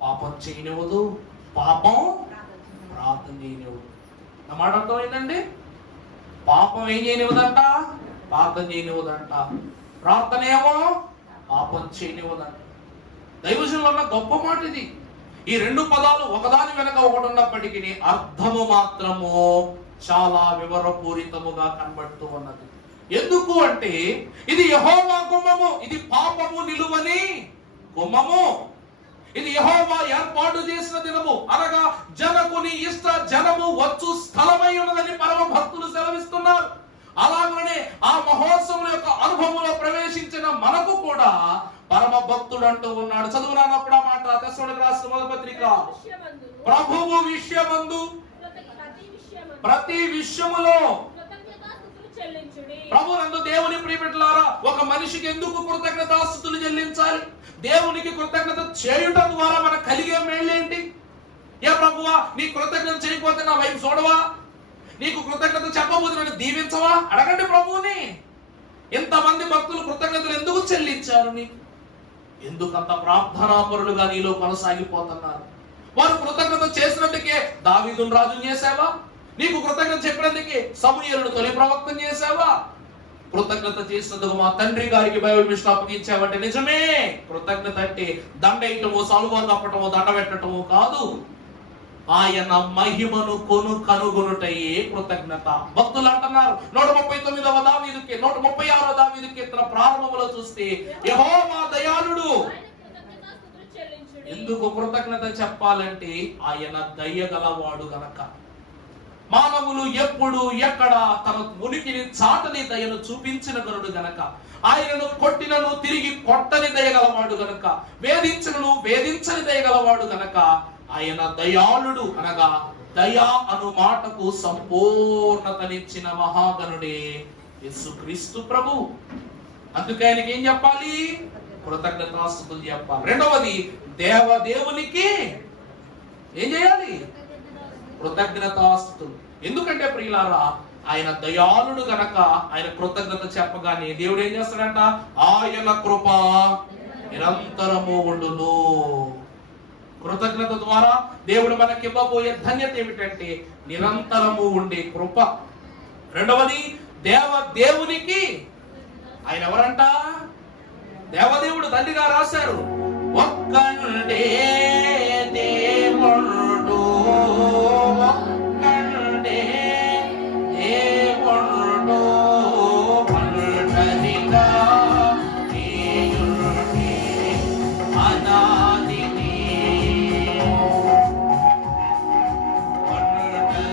పాపం చేయనివ్వదు, పాపం ప్రార్థన చేయనివ్వదు. నా మాట అర్థమైందండి? పాపం ఏం చేయనివ్వదంట? ప్రార్థన చేయనివ్వదంట. ప్రార్థన ఏమో పాపం చేయనివ్వదంట. దైవజనులు అన్న గొప్ప మాట ఇది. ఈ రెండు పదాలు ఒకదాని వెనక ఒకటి ఉన్నప్పటికీ అర్థము మాత్రము చాలా వివరపూరితముగా కనబడుతూ ఉన్నది. ఎందుకు అంటే ఇది యెహోవా గుమ్మము, ఇది పాపము నిలువని గుమ్మము, ఇది యెహోవా ఏర్పాటు చేసిన దినము అనగా జనకుని ఇష్ట జనము వచ్చు స్థలమై ఉన్నదని పరమ భక్తులు సెలవిస్తున్నారు. అలాగనే ఆ మహోత్సవం యొక్క అనుభవంలో ప్రవేశించిన మనకు కూడా పరమ భక్తుడు అంటూ ఉన్నాడు. చదువురానప్పుడు ఆ మాట తెస్సలోనికీయులకు రాసిన మొదటి పత్రిక, ప్రభువు విషయమందు ప్రతి విషయములో ప్రభునందు దేవుని ప్రియబిడ్డలారా, ఒక మనిషికి ఎందుకు కృతజ్ఞతాస్తుతులు చెల్లించాలి? దేవునికి కృతజ్ఞత చేయుట ద్వారా మనకు కలిగే మేళ్ళేంటి? ఏ ప్రభువా, నీ కృతజ్ఞత చేయకపోతే నా వైపు చూడవా? నీకు కృతజ్ఞత చెప్పబోతే నన్ను దీవించవా? అడగండి ప్రభువుని. ఇంతమంది భక్తులు కృతజ్ఞతలు ఎందుకు చెల్లించారు నీకు? ఎందుకంత ప్రార్థనాపరులుగా నీలో కొనసాగిపోతున్నారు? వారు కృతజ్ఞత చేసినందుకే దావీదును రాజును చేశావా? నీకు కృతజ్ఞత చెప్పినందుకే సమూయేలును తొలి ప్రవక్తను చేశావా? కృతజ్ఞత చేసినందుకు మా తండ్రి గారికి బైబిల్ మిషన్ అప్పగించావంటే నిజమే. కృతజ్ఞత అంటే దండ వేయటమో, సాలువా కప్పటమో, దండ పెట్టటమో కాదు. ఆయన మహిమను కనుగొనుటయే కృతజ్ఞత. భక్తులు అంటున్నారు 139వ దావీదుకి 136వ దావీదు కీర్తన ప్రారంభంలో చూస్తే యెహోవా దయాళుడు. ఎందుకు కృతజ్ఞత చెప్పాలంటే ఆయన దయగలవాడు గనక. మానవులు ఎప్పుడు ఎక్కడ తన ఉనికిని చాటని దయను చూపించిన గనుడు గనక, ఆయనను కొట్టినను తిరిగి కొట్టని దయగలవాడు గనక, వేధించను వేధించని దయగలవాడు గనక ఆయన దయాళుడు అనగా దయా అను మాటకు సంపూర్ణతనిచ్చిన మహాగణుడే యేసుక్రీస్తు ప్రభు. అందుకే ఆయనకి ఏం చెప్పాలి? కృతజ్ఞతాస్తుతులు చెప్పాలి. రెండవది, దేవునికి ఏం చేయాలి? కృతజ్ఞతాస్తుతులు. ఎందుకంటే ప్రియులారా, ఆయన దయాళుడు గనక ఆయన కృతజ్ఞత చెప్పగానే దేవుడు ఏం చేస్తాడంట? ఆయన కృప నిరంతరము ఉండును. కృతజ్ఞత ద్వారా దేవుడు మనకి ఇవ్వబోయే ధన్యత ఏమిటంటే నిరంతరము ఉండే కృప. రెండవది, దేవునికి ఆయన ఎవరంట? దేవదేవుడు తండ్రిగా రాశారు, ఒక్కడే దేవుడు, ఒక్కడే దేవుడు, ఒంటరిగా నీయుండి అనాదిని, ఒంటరిగా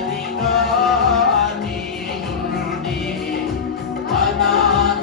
నీయుండి అనాదిని.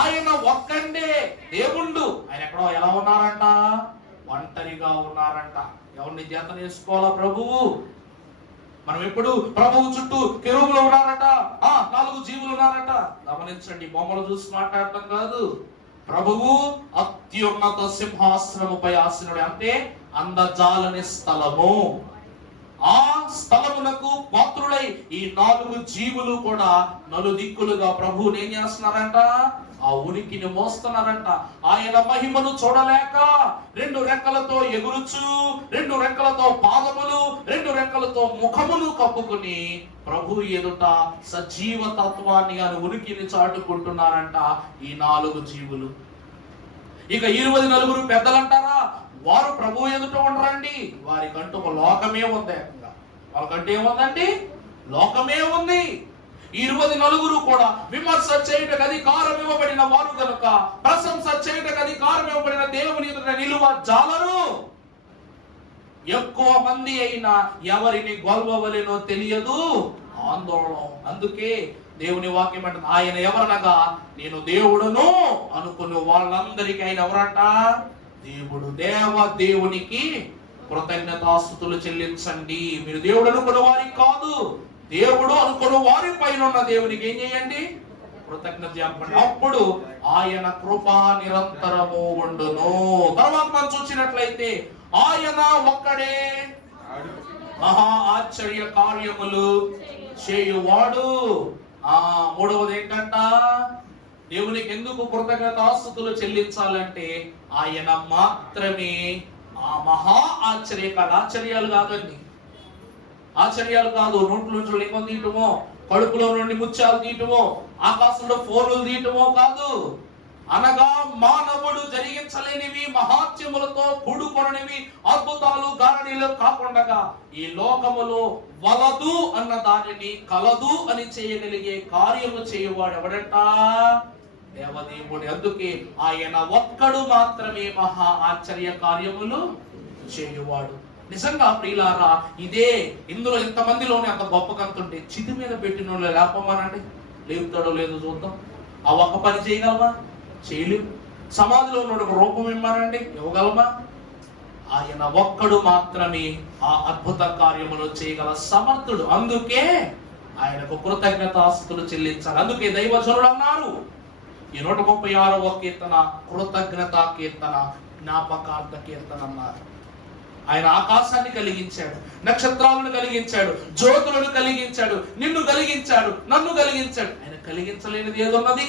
ఆయన ఒక్కడే దేవుడు. ఆయన ఎక్కడో ఎలా ఉన్నారంట? ఒంటరిగా ఉన్నారంట. ఎవరిని జత చేసుకోవాలా? ప్రభువు. మనం ఎప్పుడు ప్రభువు చుట్టూ కెరూబులు ఉన్నారట, 4 జీవులు ఉన్నారట. గమనించండి, బొమ్మలు చూసి మాట్లాడటం కాదు. ప్రభువు అత్యున్నత సింహాసనముపై ఆసీనుడు, అంటే అందజాలని స్థలము. ఆ స్థలములకు పాత్రులై ఈ 4 జీవులు కూడా నలుదిక్కులుగా ప్రభువుని ఏం చేస్తున్నారంట? ఆ ఉనికిని మోస్తున్నారంట. ఆయన మహిమను చూడలేక 2 రెక్కలతో ఎగురుచు, 2 రెక్కలతో పాదములు, 2 రెక్కలతో ముఖములు కప్పుకుని ప్రభు ఎదుట సజీవ తత్వాన్ని అని ఉనికిని చాటుకుంటున్నారంట ఈ 4 జీవులు. ఇక 24 పెద్దలంటారా, వారు ప్రభు ఎదుట ఉండరండి. వారికంటూ ఒక లోకమే ఉంది. వాళ్ళకంటే ఏముందండి? లోకమే ఉంది. 24 కూడా విమర్శ చేయుటకు అధికారం ఇవ్వబడిన వారు కనుక ప్రశంస చేయుటకు అధికారం ఇవ్వబడిన దేవుని ఎదుట నిలువ జాలరు. ఎక్కువ మంది అయినా ఎవరిని గొల్వవలెనో తెలియదు ఆందోళన. అందుకే దేవుని వాక్యం అంటుంది, ఆయన ఎవరనగా నేను దేవుడును అనుకుని వాళ్ళందరికీ ఆయన ఎవరంట? దేవుడు. దేవునికి కృతజ్ఞతాస్తుతులు చెల్లించండి. మీరు దేవుడు అనుకున్న వారికి కాదు, దేవుడు అనుకున్న వారి పైన ఉన్న దేవునికి ఏం చేయండి? కృతజ్ఞత చెప్పండి. అప్పుడు ఆయన కృప నిరంతరము ఉండును. తర్వాత మనం చూసినట్లయితే ఆయన ఒక్కడే మహా ఆశ్చర్య కార్యములు చేయువాడు. మూడవది ఏంటంట? దేవునికి ఎందుకు కృతజ్ఞతాస్తుతులు చెల్లించాలంటే ఆయన మాత్రమే ఆ మహా ఆశ్చర్యాలు కాదండి, ఆశ్చర్యాలు కాదు. నోట్లో నుంచి లింగం తీయటమో, కడుపులో నుండి ముత్యాలు తీయటమో, ఆకాశంలో ఫోన్లు తీయటమో కాదు. అనగా మానవుడు జరిగించలేనివి, మహాత్యములతో కూడుకొననివి అద్భుతాలు గారణీలు కాకుండా ఈ లోకములో వలదు అన్న దానిని కలదు అని చేయగలిగే కార్యము చేయవాడు ఎవడంట? దేవదేవుడు. అందుకే ఆయన ఒక్కడు మాత్రమే మహా ఆశ్చర్య కార్యములు చేయువాడు. నిజంగా ప్రియులారా, ఇందులో ఇంతమందిలోనే అంత గొప్ప కంతుంటే చితి మీద పెట్టిన వాళ్ళు లేపమానండి, లేపుతాడో లేదో చూద్దాం. ఆ ఒక్క పని చేయగలమా? చేయలేము. సమాధిలో ఉన్న రూపం ఇవ్వమానండి, ఇవ్వగలమా? ఆయన ఒక్కడు మాత్రమే ఆ అద్భుత కార్యములు చేయగల సమర్థుడు. అందుకే ఆయనకు కృతజ్ఞతాస్తుతులు చెల్లించాలి. అందుకే దైవజనులు అన్నారు, ఈ 136వ కీర్తన కృతజ్ఞత కీర్తన, జ్ఞాపకార్థ కీర్తన అన్నారు. ఆయన ఆకాశాన్ని కలిగించాడు, నక్షత్రాలను కలిగించాడు, జ్యోతులను కలిగించాడు, నిన్ను కలిగించాడు, నన్ను కలిగించాడు. ఆయన కలిగించలేనిది ఏదున్నది?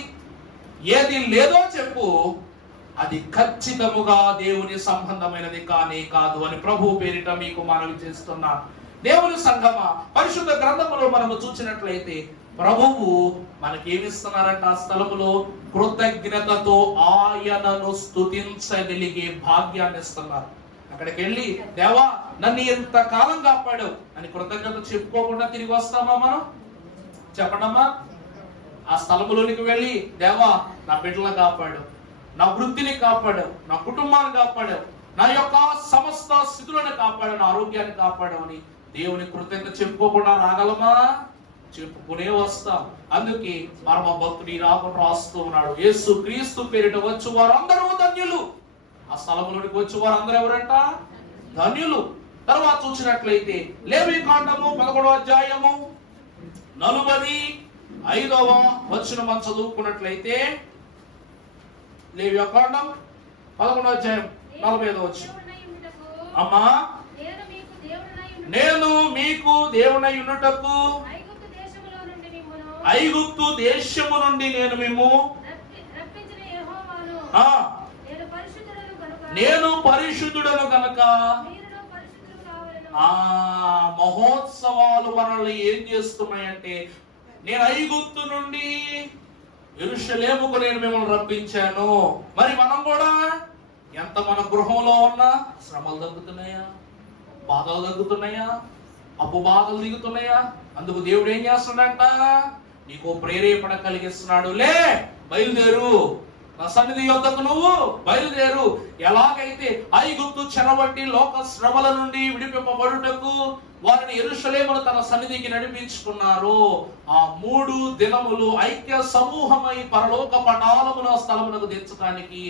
ఏది లేదో చెప్పు, అది ఖచ్చితముగా దేవుని సంబంధమైనది కానే కాదు అని ప్రభు పేరిట మీకు మనవి చేస్తున్నా. దేవుని సంఘమా, పరిశుద్ధ గ్రంథములో మనము చూసినట్లయితే ప్రభువు మనకేమిస్తున్నారంట? ఆ స్థలములో కృతజ్ఞతతో ఆయనను స్తుతించగలిగే భాగ్యాన్ని ఇస్తున్నారు. అక్కడికి వెళ్ళి, దేవా నన్ను ఎంత కాలం కాపాడావు అని కృతజ్ఞత చెప్పుకోకుండా తిరిగి వస్తామా మనం? చెప్పడమ్మా. ఆ స్థలములోనికి వెళ్ళి, దేవా నా బిడ్డలను కాపాడావు, నా వృత్తిని కాపాడావు, నా కుటుంబాన్ని కాపాడావు, నా యొక్క సమస్త స్థితులను కాపాడావు, నా ఆరోగ్యాన్ని కాపాడావు అని దేవుని కృతజ్ఞత చెప్పుకోకుండా రాగలమా? చెప్పుకునే వస్తాం. అందుకే పరమ భక్తుడి రాస్తూ ఉన్నాడు, యేసు క్రీస్తు పేరిట వచ్చు వారు అందరూ ధన్యులు. ఆ స్థలంలోనికి వచ్చి వారు అందరూ ఎవరంట? ధన్యులు. తర్వాత చూసినట్లయితే లేవి కాండము 11వ అధ్యాయము 45వ వచనం మనం చదువుకున్నట్లయితే, లేవి కాండం 11వ అధ్యాయం 45వ వచనం. అమ్మా, నేను మీకు దేవునై ఉండుటకు ఐగుప్తు దేశము నుండి నేను మేము నేను పరిశుద్ధుడను గనక. మహోత్సవాలు మనల్ని ఏం చేస్తున్నాయంటే, నేను ఐగుప్తు నుండి యెరూషలేముకు నేను మిమ్మల్ని రప్పించాను. మరి మనం కూడా ఎంత మన గృహంలో ఉన్నా శ్రమలు తగ్గుతున్నాయా? బాధలు తగ్గుతున్నాయా? అప్పు బాధలు దిగుతున్నాయా? అందుకు దేవుడు ఏం చేస్తున్నాడంట? నీకు ప్రేరేపణ కలిగిస్తున్నాడు. లే, బయలుదేరు, నా సన్నిధి యొద్దకు నువ్వు బయలుదేరు. ఎలాగైతే ఐగుప్తు చెరబట్టి లోక శ్రమల నుండి విడిపింపబడుటకు వారిని యెరూషలేమును తన సన్నిధికి నడిపించుకున్నారు, ఆ 3 దినములు ఐక్య సమూహమై పరలోక పటాలమున స్థలమునకు దించడానికి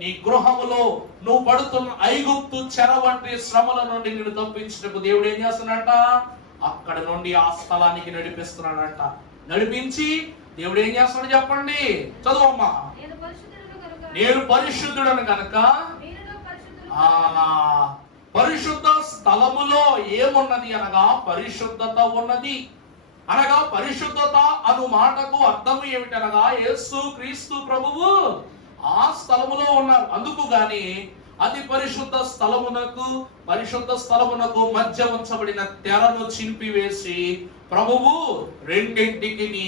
నీ గృహములో నువ్వు పడుతున్న ఐగుప్తు చెర వంటి శ్రమల నుండి నిన్ను తప్పించుటకు దేవుడు ఏం చేస్తున్నాడంట? అక్కడ నుండి ఆ స్థలానికి నడిపిస్తున్నాడంట. నడిపించి దేవుడు ఏం చేస్తున్నాడు చెప్పండి, చదువమ్మా. నేను పరిశుద్ధుడను కనుక. పరిశుద్ధ స్థలములో ఏమున్నది అనగా పరిశుద్ధత ఉన్నది. అనగా పరిశుద్ధత అను మాటకు అర్థం ఏమిటనగా యేసు క్రీస్తు ప్రభువు ఆ స్థలములో ఉన్నారు. అందుకు గాని అది పరిశుద్ధ స్థలమునకు మధ్య ఉంచబడిన తెరను చింపివేసి ప్రభువు రెండింటికి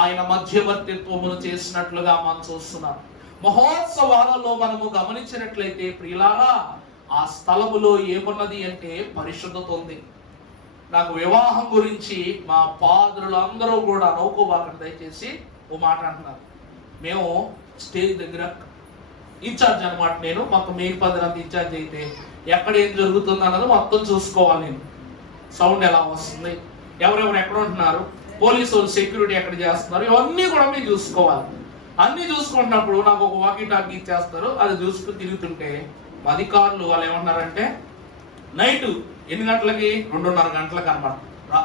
ఆయన మధ్యవర్తిత్వమును చేసినట్లుగా మనం చూస్తున్నాం. మహోత్సవాలలో మనము గమనించినట్లయితే ప్రియులారా, ఆ స్థలములో ఏమున్నది అంటే పరిశుద్ధత ఉంది. నాకు వివాహం గురించి మా పాదులు అందరూ కూడా నౌకోబాకండి, దయచేసి ఓ మాట అంటున్నారు. మేము స్టేజ్ దగ్గర ఇన్ఛార్జ్ అనమాట, నేను మొత్తం మెయిన్ పదరంతా ఇన్ఛార్జ్ అయితే ఎక్కడ ఏం జరుగుతుంది అన్నది మొత్తం చూసుకోవాలి. నేను సౌండ్ ఎలా వస్తుంది, ఎవరెవరు ఎక్కడ ఉంటున్నారు, పోలీసు వాళ్ళు సెక్యూరిటీ ఎక్కడ చేస్తున్నారు, ఇవన్నీ కూడా మీరు చూసుకోవాలి. అన్ని చూసుకుంటున్నప్పుడు నాకు ఒక వాకీ టాకీ ఇచ్చేస్తారు, అది చూసుకుని తిరుగుతుంటే అధికారులు వాళ్ళు ఏమన్నారంటే నైట్ ఎన్ని గంటలకి 2:30 గంటలకు అనమాట,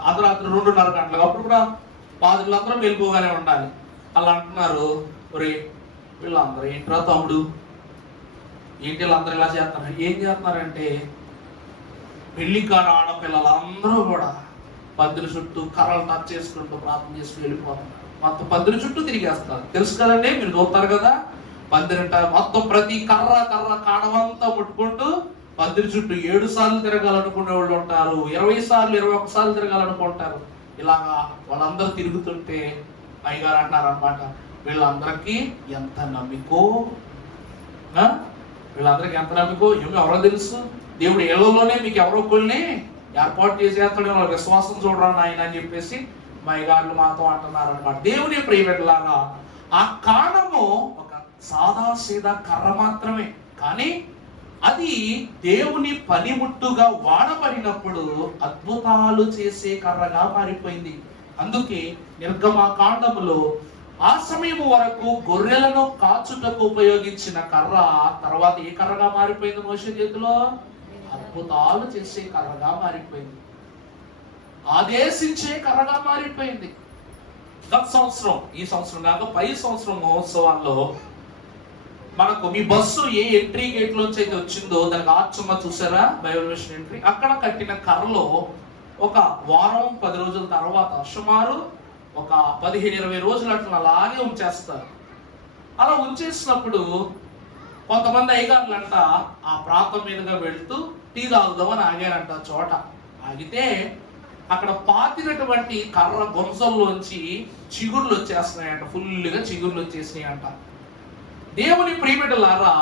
అర్ధరాత్రి 2:30 గంటలకు, అప్పుడు కూడా పాదులందరూ మెలుపుగానే ఉండాలి. అలా అంటున్నారు, ఒరే వీళ్ళందరూ ఏంట్రా తమ్ముడు, ఏంటి వీళ్ళందరూ ఇలా చేస్తున్నారు, ఏం చేస్తున్నారంటే పెళ్లికార ఆడపిల్లలందరూ కూడా పందిరి చుట్టూ కర్రలు టచ్ చేసుకుంటూ ప్రార్థన చేసుకుని వెళ్ళిపోతున్నారు. మొత్తం పందిరి చుట్టూ తిరిగేస్తారు. తెలుసు కదండి, మీరు చూస్తారు కదా పందిరింట మొత్తం ప్రతి కర్ర కాడమంతా ముట్టుకుంటూ పందిరి చుట్టూ 7 సార్లు తిరగాలనుకునే వాళ్ళు ఉంటారు, 20 సార్లు 21 సార్లు తిరగాలనుకుంటారు. ఇలాగా వాళ్ళందరూ తిరుగుతుంటే అయ్యగారు అంటున్నారు అనమాట, వీళ్ళందరికీ ఎంత నమ్మికో, వీళ్ళందరికీ ఎంత నమ్మికో ఏమో ఎవరో తెలుసు, దేవుడు ఏళ్ళలోనే మీకు ఎవరో కొన్ని ఏర్పాటు చేసేస్తాడు, వాళ్ళ విశ్వాసం చూడరా నాయన అని చెప్పేసి మా అయ్యగారులు మాతో అంటున్నారు అనమాట. దేవుని ప్రియబిడ్డలారా, ఆ కారణము ఒక సాదా సీదా కర్ర మాత్రమే, కానీ అది దేవుని పనిముట్టుగా వాడబడినప్పుడు అద్భుతాలు చేసే కర్రగా మారిపోయింది. అందుకే నిర్గమకాండములో ఆ సమయం వరకు గొర్రెలను కాచుటకు ఉపయోగించిన కర్ర తర్వాత ఏ కర్రగా మారిపోయింది? మోషే చేతిలో అద్భుతాలు చేసే కర్రగా మారిపోయింది, ఆదేశించే కర్రగా మారిపోయింది. గత సంవత్సరం, ఈ సంవత్సరం కాక పై సంవత్సరం మహోత్సవాల్లో మనకు మీ బస్సు ఏ ఎంట్రీ గేట్ లోంచి అయితే వచ్చిందో దానికి ఆర్చమ్మ చూసారా, బైబిల్ మిషన్ ఎంట్రీ, అక్కడ కట్టిన కర్రలో ఒక వారం 10 రోజుల తర్వాత సుమారు ఒక 15-20 రోజులు అట్లా అలాగే ఉంచేస్తారు. అలా ఉంచేసినప్పుడు కొంతమంది అయ్యగారులంట ఆ ప్రాంతం మీదుగా వెళ్తూ టీ తాగుదామని ఆగారంట. చోట ఆగితే అక్కడ పాతినటువంటి కర్ర గొంసల్లోంచి చిగుర్లు వచ్చేస్తున్నాయంట, ఫుల్గా చిగుర్లు వచ్చేసినాయంట. దేవుని ప్రియబిడ్డలారా,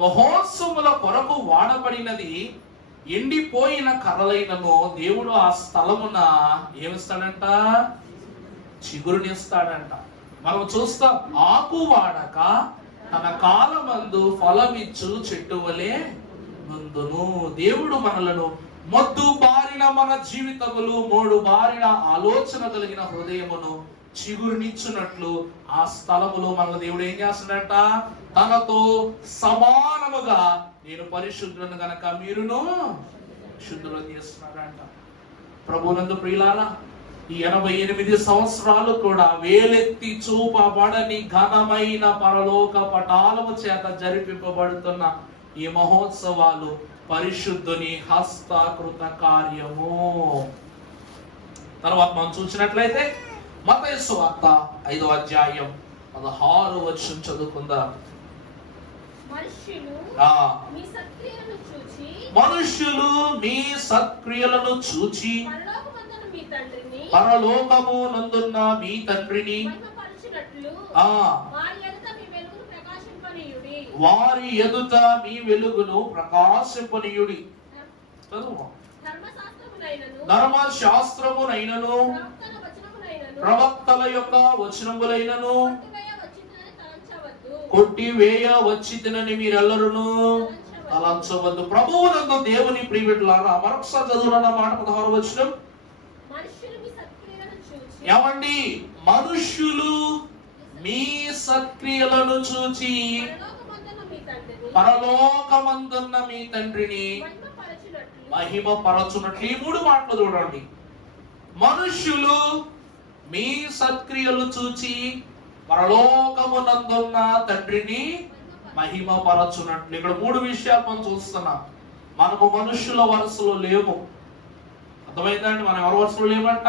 మహోత్సవముల కొరకు వాడబడినది ఎండిపోయిన కర్రలైనను దేవుడు ఆ స్థలమున ఏమిస్తాడంట? చిగురునిస్తాడంట. మనం చూస్తాం, ఆకు వాడక తన కాలమందు ఫలమిచ్చు చెట్టు వలె ముందును. దేవుడు మనలను మొద్దు బారిన మన జీవితములు, మోడు బారిన ఆలోచన కలిగిన హృదయమును చిగురునిచ్చున్నట్లు ఆ స్థలములో మన దేవుడు ఏం చేస్తున్నాడంట? తనతో సమానముగా నేను పరిశుద్ధులను గనక మీరును శుద్ధులు చేస్తున్నాడంట. ప్రభునందు ప్రియులారా, ఈ 88 సంవత్సరాలు కూడా వేలెత్తి చూపబడని ఘనమైన పరలోక పటాలము చేత జరిపింపబడుతున్న ఈ మహోత్సవాలు పరిశుద్ధుని హస్తకృత కార్యము. తర్వాత మనం చూసినట్లయితే మత్తయి సువార్త 5వ అధ్యాయం 16వ వచనం చదువుకుందాం. మనుష్యులు మీ సత్క్రియలను చూచి పరలోకము నందున్న మీ తండ్రిని వారి ఎదుట మీ వెలుగును ప్రకాశింపనీయుడి. ధర్మశాస్త్రమునైనను ప్రవక్తల యొక్క వచనములైనను కొట్టివేయ వచ్చితినని మీరెల్లరును తలంచవద్దు. ప్రభువునందు దేవుని ప్రియబిడ్డలారా, మరొకసారి చదువున మాట 16వ వచనం. ఏమండి? మనుష్యులు మీ సత్క్రియలను చూచి పరలోకమందున్న మీ తండ్రిని మహిమ పరచునట్లు. ఈ 3 మాటలు చూడండి. మనుష్యులు మీ సత్క్రియలు చూచి పరలోకమునందున్న తండ్రిని మహిమ పరచునట్లు. ఇక్కడ 3 విషయాలు మనం చూస్తున్నాం. మనము మనుష్యుల వరుసలో లేము. అర్థమైందండి? మనం ఎవరి వరుసలో లేమంట.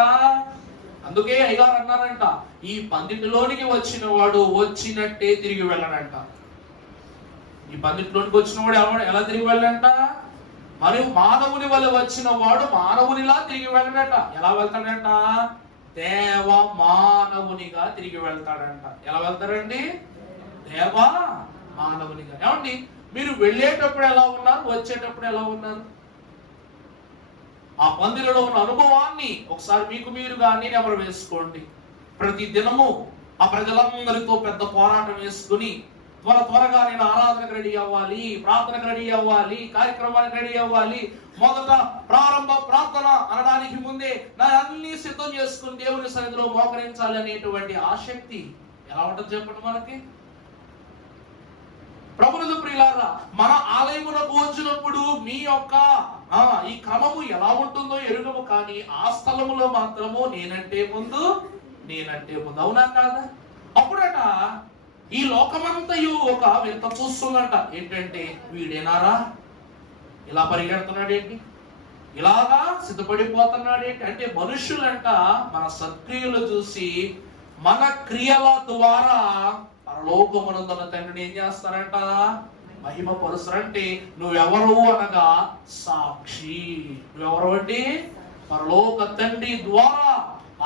అందుకే అయ్యగారు అన్నారంట, ఈ పందిటిలోనికి వచ్చిన వాడు వచ్చినట్టే తిరిగి వెళ్ళడంట. ఈ పందిటిలోనికి వచ్చిన వాడు ఎలా తిరిగి వెళ్ళంట? మరి మానవుని వల్ల వచ్చిన వాడు మానవునిలా తిరిగి వెళ్ళడట. ఎలా వెళ్తాడంట? దేవ మానవునిగా తిరిగి వెళ్తాడంట. ఎలా వెళ్తాడండి? దేవ మానవునిగా. ఏమండి, మీరు వెళ్ళేటప్పుడు ఎలా ఉన్నారు, వచ్చేటప్పుడు ఎలా ఉన్నారు? ఆ పందిరిలో ఉన్న అనుభవాన్ని ఒకసారి మీకు మీరుగా నెమరు వేసుకోండి. ప్రతి దినము ఆ ప్రజలందరితో పెద్ద పోరాటం వేసుకుని త్వరగా నేను ఆరాధనకు రెడీ అవ్వాలి, ప్రార్థనకు రెడీ అవ్వాలి, కార్యక్రమానికి రెడీ అవ్వాలి, మొదట ప్రారంభ ప్రార్థన అనడానికి ముందే నా అన్ని సిద్ధం చేసుకుని దేవుని సన్నిధిలో మోకరించాలి అనేటువంటి ఆసక్తి ఎలా ఉంటుంది చెప్పండి మనకి. ప్రభునందు ప్రియులారా, మన ఆలయమునకు వచ్చినప్పుడు మీ యొక్క ఈ క్రమము ఎలా ఉంటుందో ఎరుగము, కానీ ఆ స్థలములో మాత్రము నేనంటే ముందు. అవునా కాదా? అప్పుడట ఈ లోకమంతయు ఒక వింత చూస్తుందంట. ఏంటంటే, వీడేనారా ఇలా పరిగెడుతున్నాడేంటి, ఇలాగా సిద్ధపడిపోతున్నాడేంటి అంటే, మనుషులంట మన సత్క్రియలు చూసి మన క్రియల ద్వారా పరలోకమునందున్న తండ్రిని ఏం చేస్తారంట, మహిమ పరుస్తారంటే. నువ్వెవరు అనగా సాక్షి. నువ్వెవరు అంటే పరలోక తండ్రి ద్వారా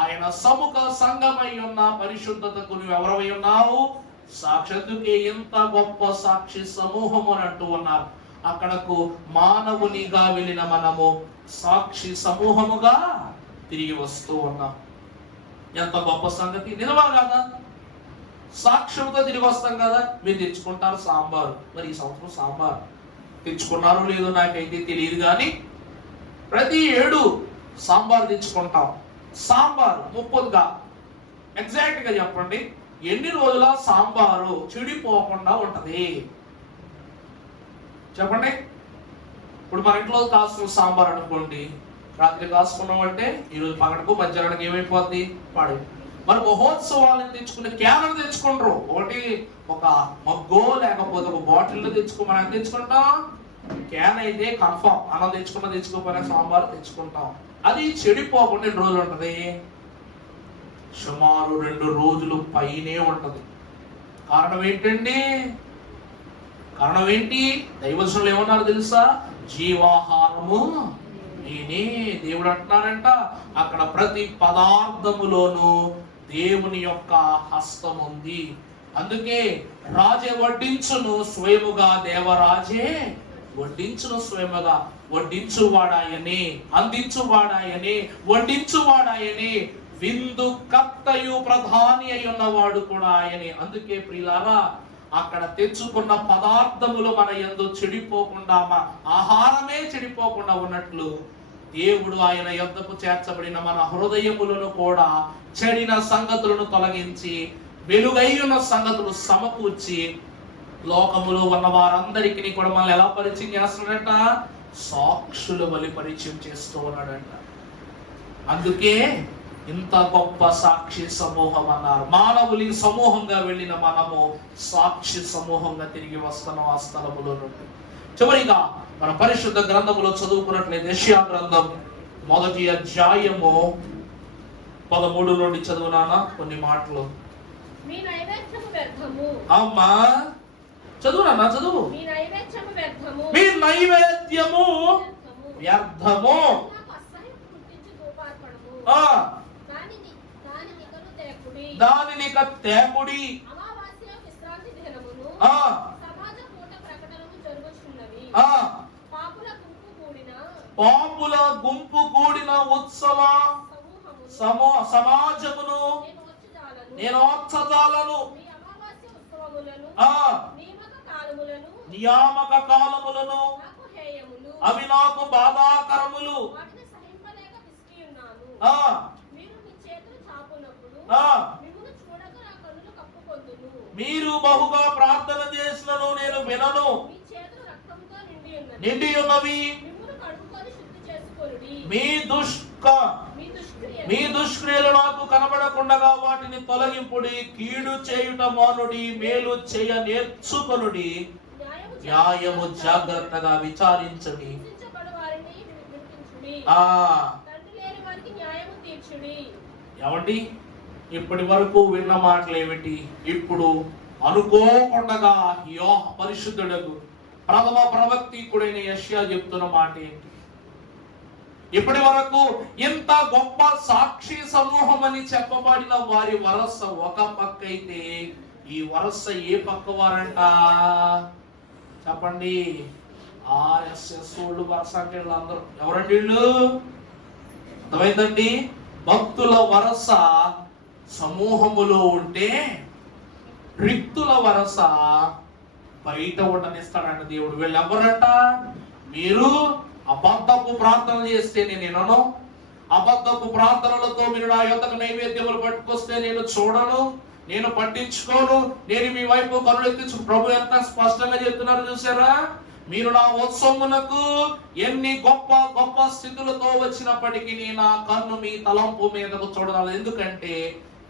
ఆయన సముఖ సంగమై ఉన్న పరిశుద్ధతకు నువ్వెవరవై ఉన్నావు, సాక్షాత్తుకే. ఎంత గొప్ప సాక్షి సమూహము అని అంటూ ఉన్నారు. అక్కడకు మానవునిగా వెళ్ళిన మనము సాక్షి సమూహముగా తిరిగి వస్తూ ఉన్నాం. ఎంత గొప్ప సంగతి, నిజమా కదా? సాక్ష్యంతో తిరిగి వస్తాం కదా. మీరు తెచ్చుకుంటారు సాంబారు, మరి ఈ సంవత్సరం సాంబార్ తెచ్చుకున్నారో లేదో నాకైతే తెలియదు, కానీ ప్రతి ఏడు సాంబార్ తెచ్చుకుంటాం. సాంబారు ముప్పదుగా ఎగ్జాక్ట్ గా చెప్పండి, ఎన్ని రోజుల సాంబారు చెడిపోకుండా ఉంటది చెప్పండి. ఇప్పుడు మన ఇంట్లో కాసుకున్న సాంబార్ అనుకోండి, రాత్రి కాసుకున్నాం అంటే ఈరోజు పగడకు మధ్యాహ్నానికి ఏమైపోద్ది, పాడు. మరి మహోత్సవాలను తెచ్చుకునే క్యాన్ తెచ్చుకుంటారు, ఒకటి ఒక మగ్గో లేకపోతే ఒక బాటిల్ మనం తెచ్చుకుంటాం. క్యాన్ అయితే కన్ఫర్మ్, అన్నం తెచ్చుకోకపోయినా సాంబార్ తెచ్చుకుంటాం. అది చెడిపోకుండా ఎన్ని రోజులు ఉంటది, సుమారు 2 రోజులు పైనే ఉంటది. కారణం ఏంటండి? కారణం ఏంటి? దైవజనులు ఏమన్నారు తెలుసా? జీవాహారము నేనే. దేవుడు అంటున్నారంట, అక్కడ ప్రతి పదార్థములోనూ దేవుని యొక్క హస్తం ఉంది. అందుకే రాజే వడ్డించును స్వయముగా, దేవరాజే వడ్డించును స్వయముగా. వడ్డించువాడాయనే, అందించువాడాయనే, వడ్డించువాడాయనే, విందు కర్తయు ప్రధాని అయి ఉన్నవాడు కూడా ఆయనే. అందుకే ప్రియులారా, అక్కడ తెచ్చుకున్న పదార్థములు మన యందు చెడిపోకుండా, ఆహారమే చెడిపోకుండా ఉన్నట్లు దేవుడు ఆయన యొద్దకు చేర్చబడిన మన హృదయములను కూడా చెడిన సంగతులను తొలగించి వెలుగై ఉన్న సంగతులు సమకూర్చి లోకములో ఉన్న వారందరికీ కూడా మనల్ని ఎలా పరిచయం చేస్తున్నాడట? సాక్షుల వలె పరిచయం చేస్తూ ఉన్నాడంట. అందుకే ఇంత గొప్ప సాక్షి సమూహం అన్నారు. మానవులి సమూహంగా వెళ్ళిన మనము సాక్షి సమూహంగా తిరిగి వస్తున్నాం ఆ స్థలములో నుండి. చివరిగా మన పరిశుద్ధ గ్రంథములో చదువుకున్నట్లయితే యెషయా గ్రంథం 1వ అధ్యాయము 13 నుండి చదువునానా కొన్ని మాటలు. అమ్మా చదువునా, చదువు. మీ నైవేద్యము వ్యర్థము, దానిని తేకుడి. పాపుల గుంపు కూడిన ఉత్సవ సమాజమును నేను ఓర్చజాలను. నియామక కాలములను అవి నాకు బాధాకరములు. మీరు బహుగా ప్రార్థన చేసినను నేను వినను. నిండి ఉన్నవి మీ దుష్క్రియలు నాకు కనబడకుండా వాటిని తొలగింపుడి. కీడు చేయుట మానుడి, మేలు చేయ నేర్చుకొనుడి. న్యాయము జాగ్రత్తగా విచారించండి. ఏమండి, ఇప్పటి వరకు విన్న మాటలు ఏమిటి? ఇప్పుడు అనుకోకుండా పరిశుద్ధుడకు ప్రథమ ప్రవక్తికుడైన యెషయా చెప్తున్న మాట ఏంటి? ఇప్పటి వరకు ఇంత గొప్ప సాక్షి సమూహం అని చెప్పబడిన వారి వరస ఒక పక్క అయితే, ఈ వరస ఏ పక్క వారంట చెప్పండి? ఆర్ఎస్ఎస్ వాళ్ళు వరస అంటే అందరూ ఎవరండి వీళ్ళు? అర్థమైందండి? భక్తుల వరస సమూహములో ఉంటే రిక్తుల వరస బయట ఉండనిస్తాడంట దేవుడు. వీళ్ళు ఎవరంట? మీరు అబద్ధపు ప్రార్థన చేస్తే నేను వినను, అబద్ధపు ప్రార్థనలతో మీరు నా యొద్దకు నైవేద్యములు పట్టుకొస్తే నేను చూడను, నేను పట్టించుకోను, నేను మీ వైపు కనులెత్తించు. ప్రభు ఎంత స్పష్టంగా చెప్తున్నారు చూసారా? మీరు నా ఉత్సవమునకు ఎన్ని గొప్ప గొప్ప స్థితులతో వచ్చినప్పటికీ నా కన్ను మీ తలంపు మీదకు చూడాలి. ఎందుకంటే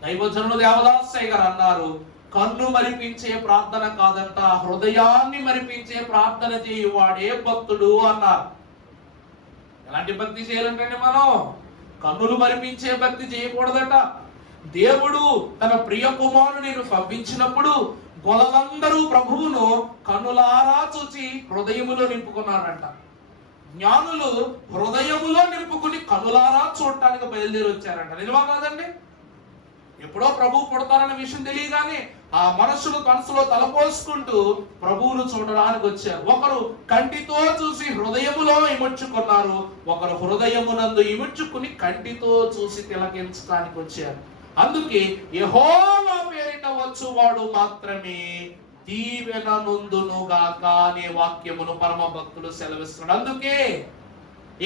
దైవజనులు దేవదాసయ్య గారు అన్నారు, కన్ను మరిపించే ప్రార్థన కాదంట, హృదయాన్ని మరిపించే ప్రార్థన చేయువాడే భక్తుడు అన్నారు. ఎలాంటి భక్తి చేయాలంటే మనం కన్నులు మరిపించే భక్తి చేయకూడదట. దేవుడు తన ప్రియ కుమారుని పంపించినప్పుడు గొల్లలందరూ ప్రభువును కన్నులారా చూచి హృదయములో నింపుకున్నారంట. జ్ఞానులు హృదయములో నింపుకుని కన్నులారా చూడటానికి బయలుదేరి వచ్చారంట. నిజమా కాదండి? ఎప్పుడో ప్రభువు పుడతారన్న విషయం తెలియగానే ఆ మనసులో తలపోసుకుంటూ ప్రభువును చూడడానికి వచ్చారు. ఒకరు కంటితో చూసి హృదయములో ఇముడ్చుకున్నారు, ఒకరు హృదయమునందు ఇముడ్చుకుని కంటితో చూసి తిలకించడానికి వచ్చారు. అందుకే యెహోవా పేరిట వచ్చువాడు మాత్రమే దీవెన నొందునుగాక అనే వాక్యమును పరమ భక్తులు సెలవిస్తున్నాడు. అందుకే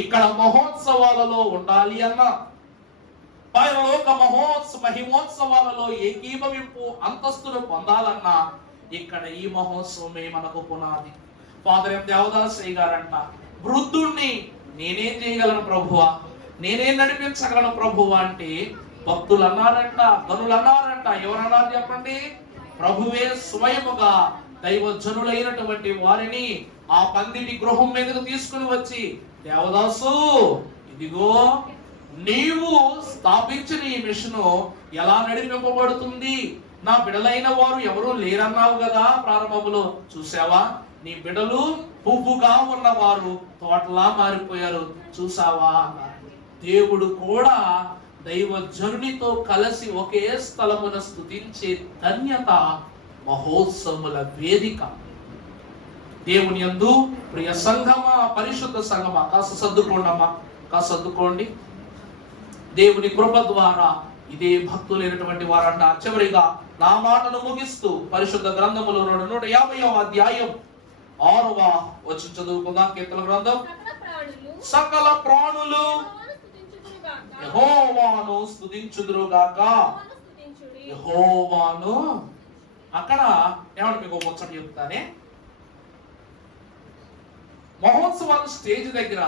ఇక్కడ మహోత్సవాలలో ఉండాలి అన్నా, పరలోక మహిమోత్సవాలలో ఏకీభవింపు అంతస్తును పొందాలన్నా ఇక్కడ ఈ మహోత్సవమే మనకు పునాది. ఫాదర్ ఎం దేవదాసయ్య గారంట, వృద్ధుణ్ణి నేనేం చేయగలను ప్రభువా, నేనేం నడిపించగలను ప్రభువా అంటే భక్తులు అన్నారంట, గనులు అన్నారంట. ఎవరన్నారు చెప్పండి? ప్రభువే స్వయముగా దైవజనులైనటువంటి వారిని ఆ పందిటి గృహం మీదకు తీసుకుని వచ్చి, దేవదాసు ఇదిగో నీవు స్థాపించిన ఈ మిషను ఎలా నడిపింపబడుతుంది, నా బిడలైన వారు ఎవరు లేరన్నావు కదా ప్రారంభములో, చూసావా నీ బిడలు పువ్వుగా ఉన్నవారు తోటలా మారిపోయారు చూసావా అన్నారు. దేవుడు కూడా దైవజనునితో కలిసి ఒకే స్థలమున స్తుతించే ధన్యత మహోత్సవముల వేదిక. దేవుని యందు ప్రియ సంఘమా, పరిశుద్ధ సంఘమా, కాస్త సర్దుకోండమ్మా, కాస్త సర్దుకోండి. దేవుని కృప ద్వారా ఇదే భక్తులైనటువంటి వారంట. చివరిగా నా మాటను ముగిస్తూ పరిశుద్ధ గ్రంథములో 150వ అధ్యాయం 6వ వచనం చదువుకుందాం. కీర్తన గ్రంథం. సకల ప్రాణులు యెహోవాను స్తుతించుదురుగాక. యెహోవాను అక్కడ ఏమంటే మీకు ముచ్చట చెప్తానే, మహోత్సవాలు స్టేజ్ దగ్గర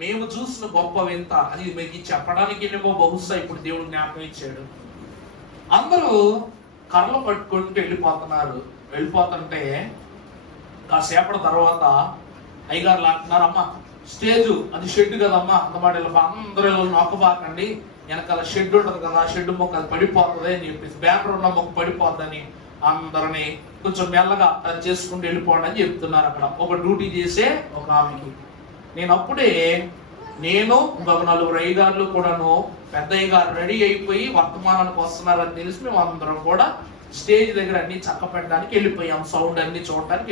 మేము చూసిన గొప్ప వింత, అది మీకు చెప్పడానికి బహుశా ఇప్పుడు దేవుడు జ్ఞాపకం ఇచ్చాడు. అందరూ కర్రలు పట్టుకుంటూ వెళ్ళిపోతుంటే కాసేపటి తర్వాత అయ్యగారులు అంటున్నారు, అమ్మ స్టేజ్ అది షెడ్ కదమ్మా, అన్నమాట అందరూ నొక్కబాకండి, వెనకాల షెడ్ ఉంటుంది కదా, షెడ్ మొక్క అది పడిపోతుంది అని చెప్పేసి, బ్యానర్ ఉన్న మొక్క పడిపోద్దని అందరినీ కొంచెం మెల్లగా టచ్ చేసుకుంటూ వెళ్ళిపోండి అని చెప్తున్నారు. అక్కడ ఒక డ్యూటీ చేసే ఒక ఆమెకి. నేను ఇంకొక 4 అయ్యగారులు కూడాను పెద్ద అయ్యగారు రెడీ అయిపోయి వర్తమానానికి వస్తున్నారని తెలిసి మేము అందరం కూడా స్టేజ్ దగ్గర అన్ని చక్క పెట్టడానికి వెళ్ళిపోయాం, సౌండ్ అన్ని చూడటానికి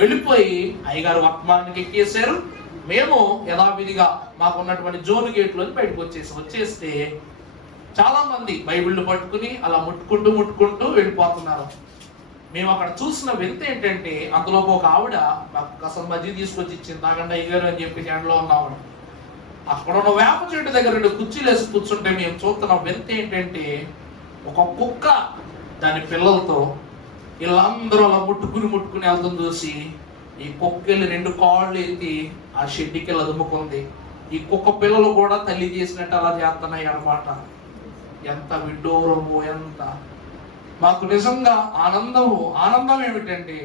వెళ్ళిపోయి అయ్యగారు వర్తమానానికి ఎక్కేశారు. మేము యథావిధిగా మాకున్నటువంటి జోన్ గేట్లోని బయటకు వచ్చేస్తే చాలా మంది బైబిళ్ళు పట్టుకుని అలా ముట్టుకుంటూ వెళ్ళిపోతున్నారు. మేము అక్కడ చూసిన వింత ఏంటంటే, అందులో ఒక ఆవిడ మాకు కాస్త మజ్జి తీసుకొచ్చి ఇచ్చింది, తాగండి అయ్యారు అని చెప్పి ఎండలో ఉన్నాము. అక్కడ ఉన్న వేప చెట్టు దగ్గర 2 కుర్చీలు వేసి కూర్చుంటే మేము చూస్తున్న వింత ఏంటంటే, ఒక కుక్క దాని పిల్లలతో వీళ్ళందరూ అలా ముట్టుకుని వెళ్తుంది చూసి, ఈ కుక్కలు 2 కాళ్ళు ఎత్తి ఆ షెడ్డికి అదుముకుంది. ఈ కుక్క పిల్లలు కూడా తల్లి చేసినట్టు అలా చేస్తున్నాయి అన్నమాట. ఎంత విడ్డూరము! ఎంత మాకు నిజంగా ఆనందం ఏమిటంటే,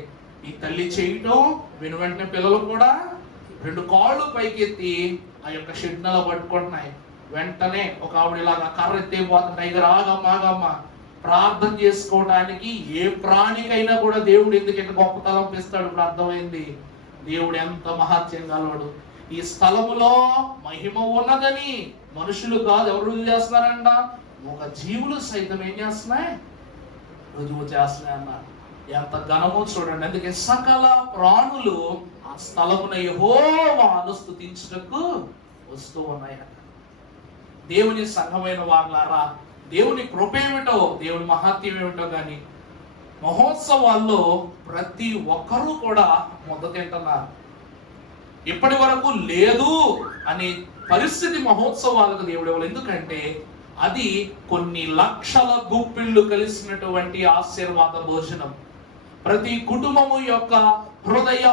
ఈ తల్లి చేయటం విను వెంటనే పిల్లలు కూడా 2 కాళ్ళు పైకెత్తి ఆ యొక్క షెడ్ నెల పట్టుకుంటున్నాయి. వెంటనే ఒక ఆవిడ ఇలాగా కర్ర ఎత్తిపోతుంటాయి, దగ్గర ఆగమ్మా ప్రార్థన చేసుకోవడానికి ఏ ప్రాణికైనా కూడా దేవుడు ఎందుకంటే గొప్ప తలం ఇస్తాడు. ఇప్పుడు అర్థమైంది దేవుడు ఎంత మహత్యం గలవాడు. ఈ స్థలములో మహిమ ఉన్నదని మనుషులు కాదు ఎవరు రుజువు చేస్తున్నారంట, ఒక జీవులు సైతం ఏం చేస్తున్నాయి, రుజువు చేస్తున్నాయి అన్నారు. ఎంత ఘనమో చూడండి. అందుకే సకల ప్రాణులు ఆ స్థలమున యెహోవాను స్తుతించుటకు వస్తూ ఉన్నాయట. దేవుని సంఘమైన వారులారా, దేవుని కృప ఏమిటో, దేవుని మహత్యం ఏమిటో కానీ మహోత్సవాల్లో ప్రతి ఒక్కరూ కూడా ముద్ద తింటున్నారు. ఇప్పటి వరకు లేదు అనే పరిస్థితి మహోత్సవాలకు దేవుడు ఇవ్వలేదు. ఎందుకంటే అది కొన్ని లక్షల గుప్పిళ్ళు కలిసినటువంటి ఆశీర్వాద భోజనం. ప్రతి కుటుంబము యొక్క హృదయ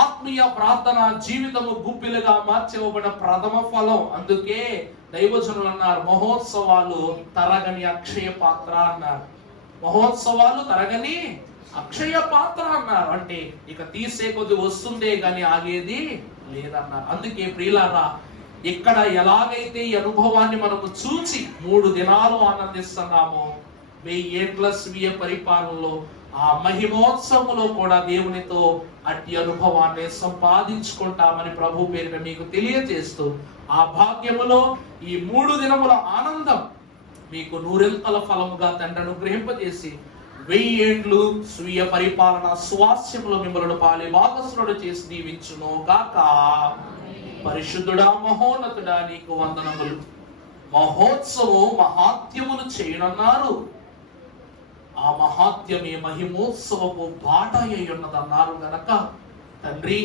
ఆత్మీయ ప్రార్థన జీవితము గుప్పిలుగా మార్చివ్వబడిన ప్రథమ ఫలం. అందుకే దైవజనులు అన్నారు, మహోత్సవాలు తరగని అక్షయ పాత్ర అన్నారు. మహోత్సవాలు తరగని అక్షయ పాత్ర అన్నారు. అంటే ఇక తీసే కొద్ది వస్తుందే గాని ఆగేది లేదన్నారు. అందుకే ప్రియులారా, ఇక్కడ ఎలాగైతే ఈ అనుభవాన్ని మనము చూసి 3 దినాలు ఆనందిస్తున్నామో, 1000 ఏండ్ల స్వీయ పరిపాలనలో ఆ మహిమోత్సవంలో కూడా దేవునితో అట్టి అనుభవాన్ని సంపాదించుకుంటామని ప్రభు పేరున మీకు తెలియజేస్తూ, ఆ భాగ్యములో ఈ 3 దినముల ఆనందం మీకు 100 ఫలముగా తండ్రి అనుగ్రహింపజేసి 1000 ఏండ్లు స్వీయ పరిపాలన స్వాస్యములో మిమ్మల్ని పాలి భాగస్సునుడు చేసి దీవించును గాక. పరిశుద్ధుడా, మహోన్నతుడా, నీకు వందనములు. మహోత్సవం మహాత్యములు చేయనన్నారు. ఆ మహాత్యమే మహిమోత్సవపు బాట అయి ఉన్నదన్నారు గనక తండ్రి,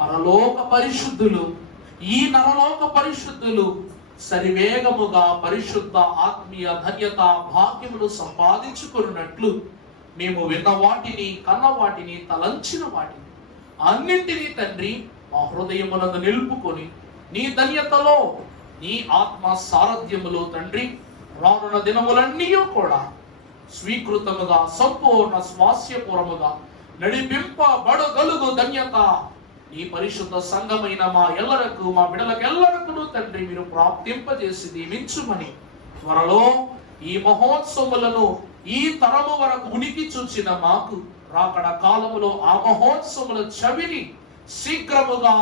పరలోక పరిశుద్ధులు ఈ నరలోక పరిశుద్ధులు సరివేగముగా పరిశుద్ధ ఆత్మీయ ధన్యత భాగ్యములు సంపాదించుకున్నట్లు మేము విన్న వాటిని, కన్న వాటిని, తలంచిన వాటిని అన్నింటినీ తండ్రి మా హృదయములను నిలుపుకొని నీ ధన్యతలో, నీ ఆత్మ సారథ్యములో తండ్రి రానున్న దినములన్నీ కూడా స్వీకృతముగా సంపూర్ణ స్వాస్యపూర్వముగా నడిపింపబడగలుగు ధన్యత ఈ పరిశుద్ధ సంఘమైన మా ఎల్లరకు, మా బిడ్డలకు ఎల్లరకు తండ్రి మీరు ప్రాప్తింపజేసి దీవించుమని, త్వరలో ఈ మహోత్సవములను ఈ తరము వరకు ఉనికి చూచిన మాకు రాకడ కాలములో ఆ మహోత్సవముల చవిని శీఘ్రముగా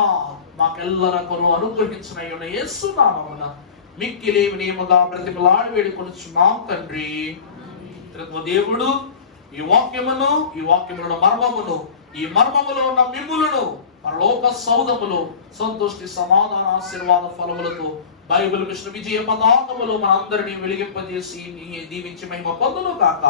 మాకెల్లరకు అనుగ్రహించిన యేసునామమున మిక్కిలి వినయముగా బ్రతిమలాడి వేడుకొనుచున్నాం తండ్రి. దేవుడు ఈ వాక్యములను మర్మమును, ఈ మర్మములో ఉన్న మిమ్ములను పరలోక సౌధములో సంతుష్టి సమాధాన ఆశీర్వాద ఫలములతో బైబిల్ మిషన్ విజయ పతాకములో మన అందరినీ వెలిగింపజేసి దీవించి మహిమ పొందును కాక.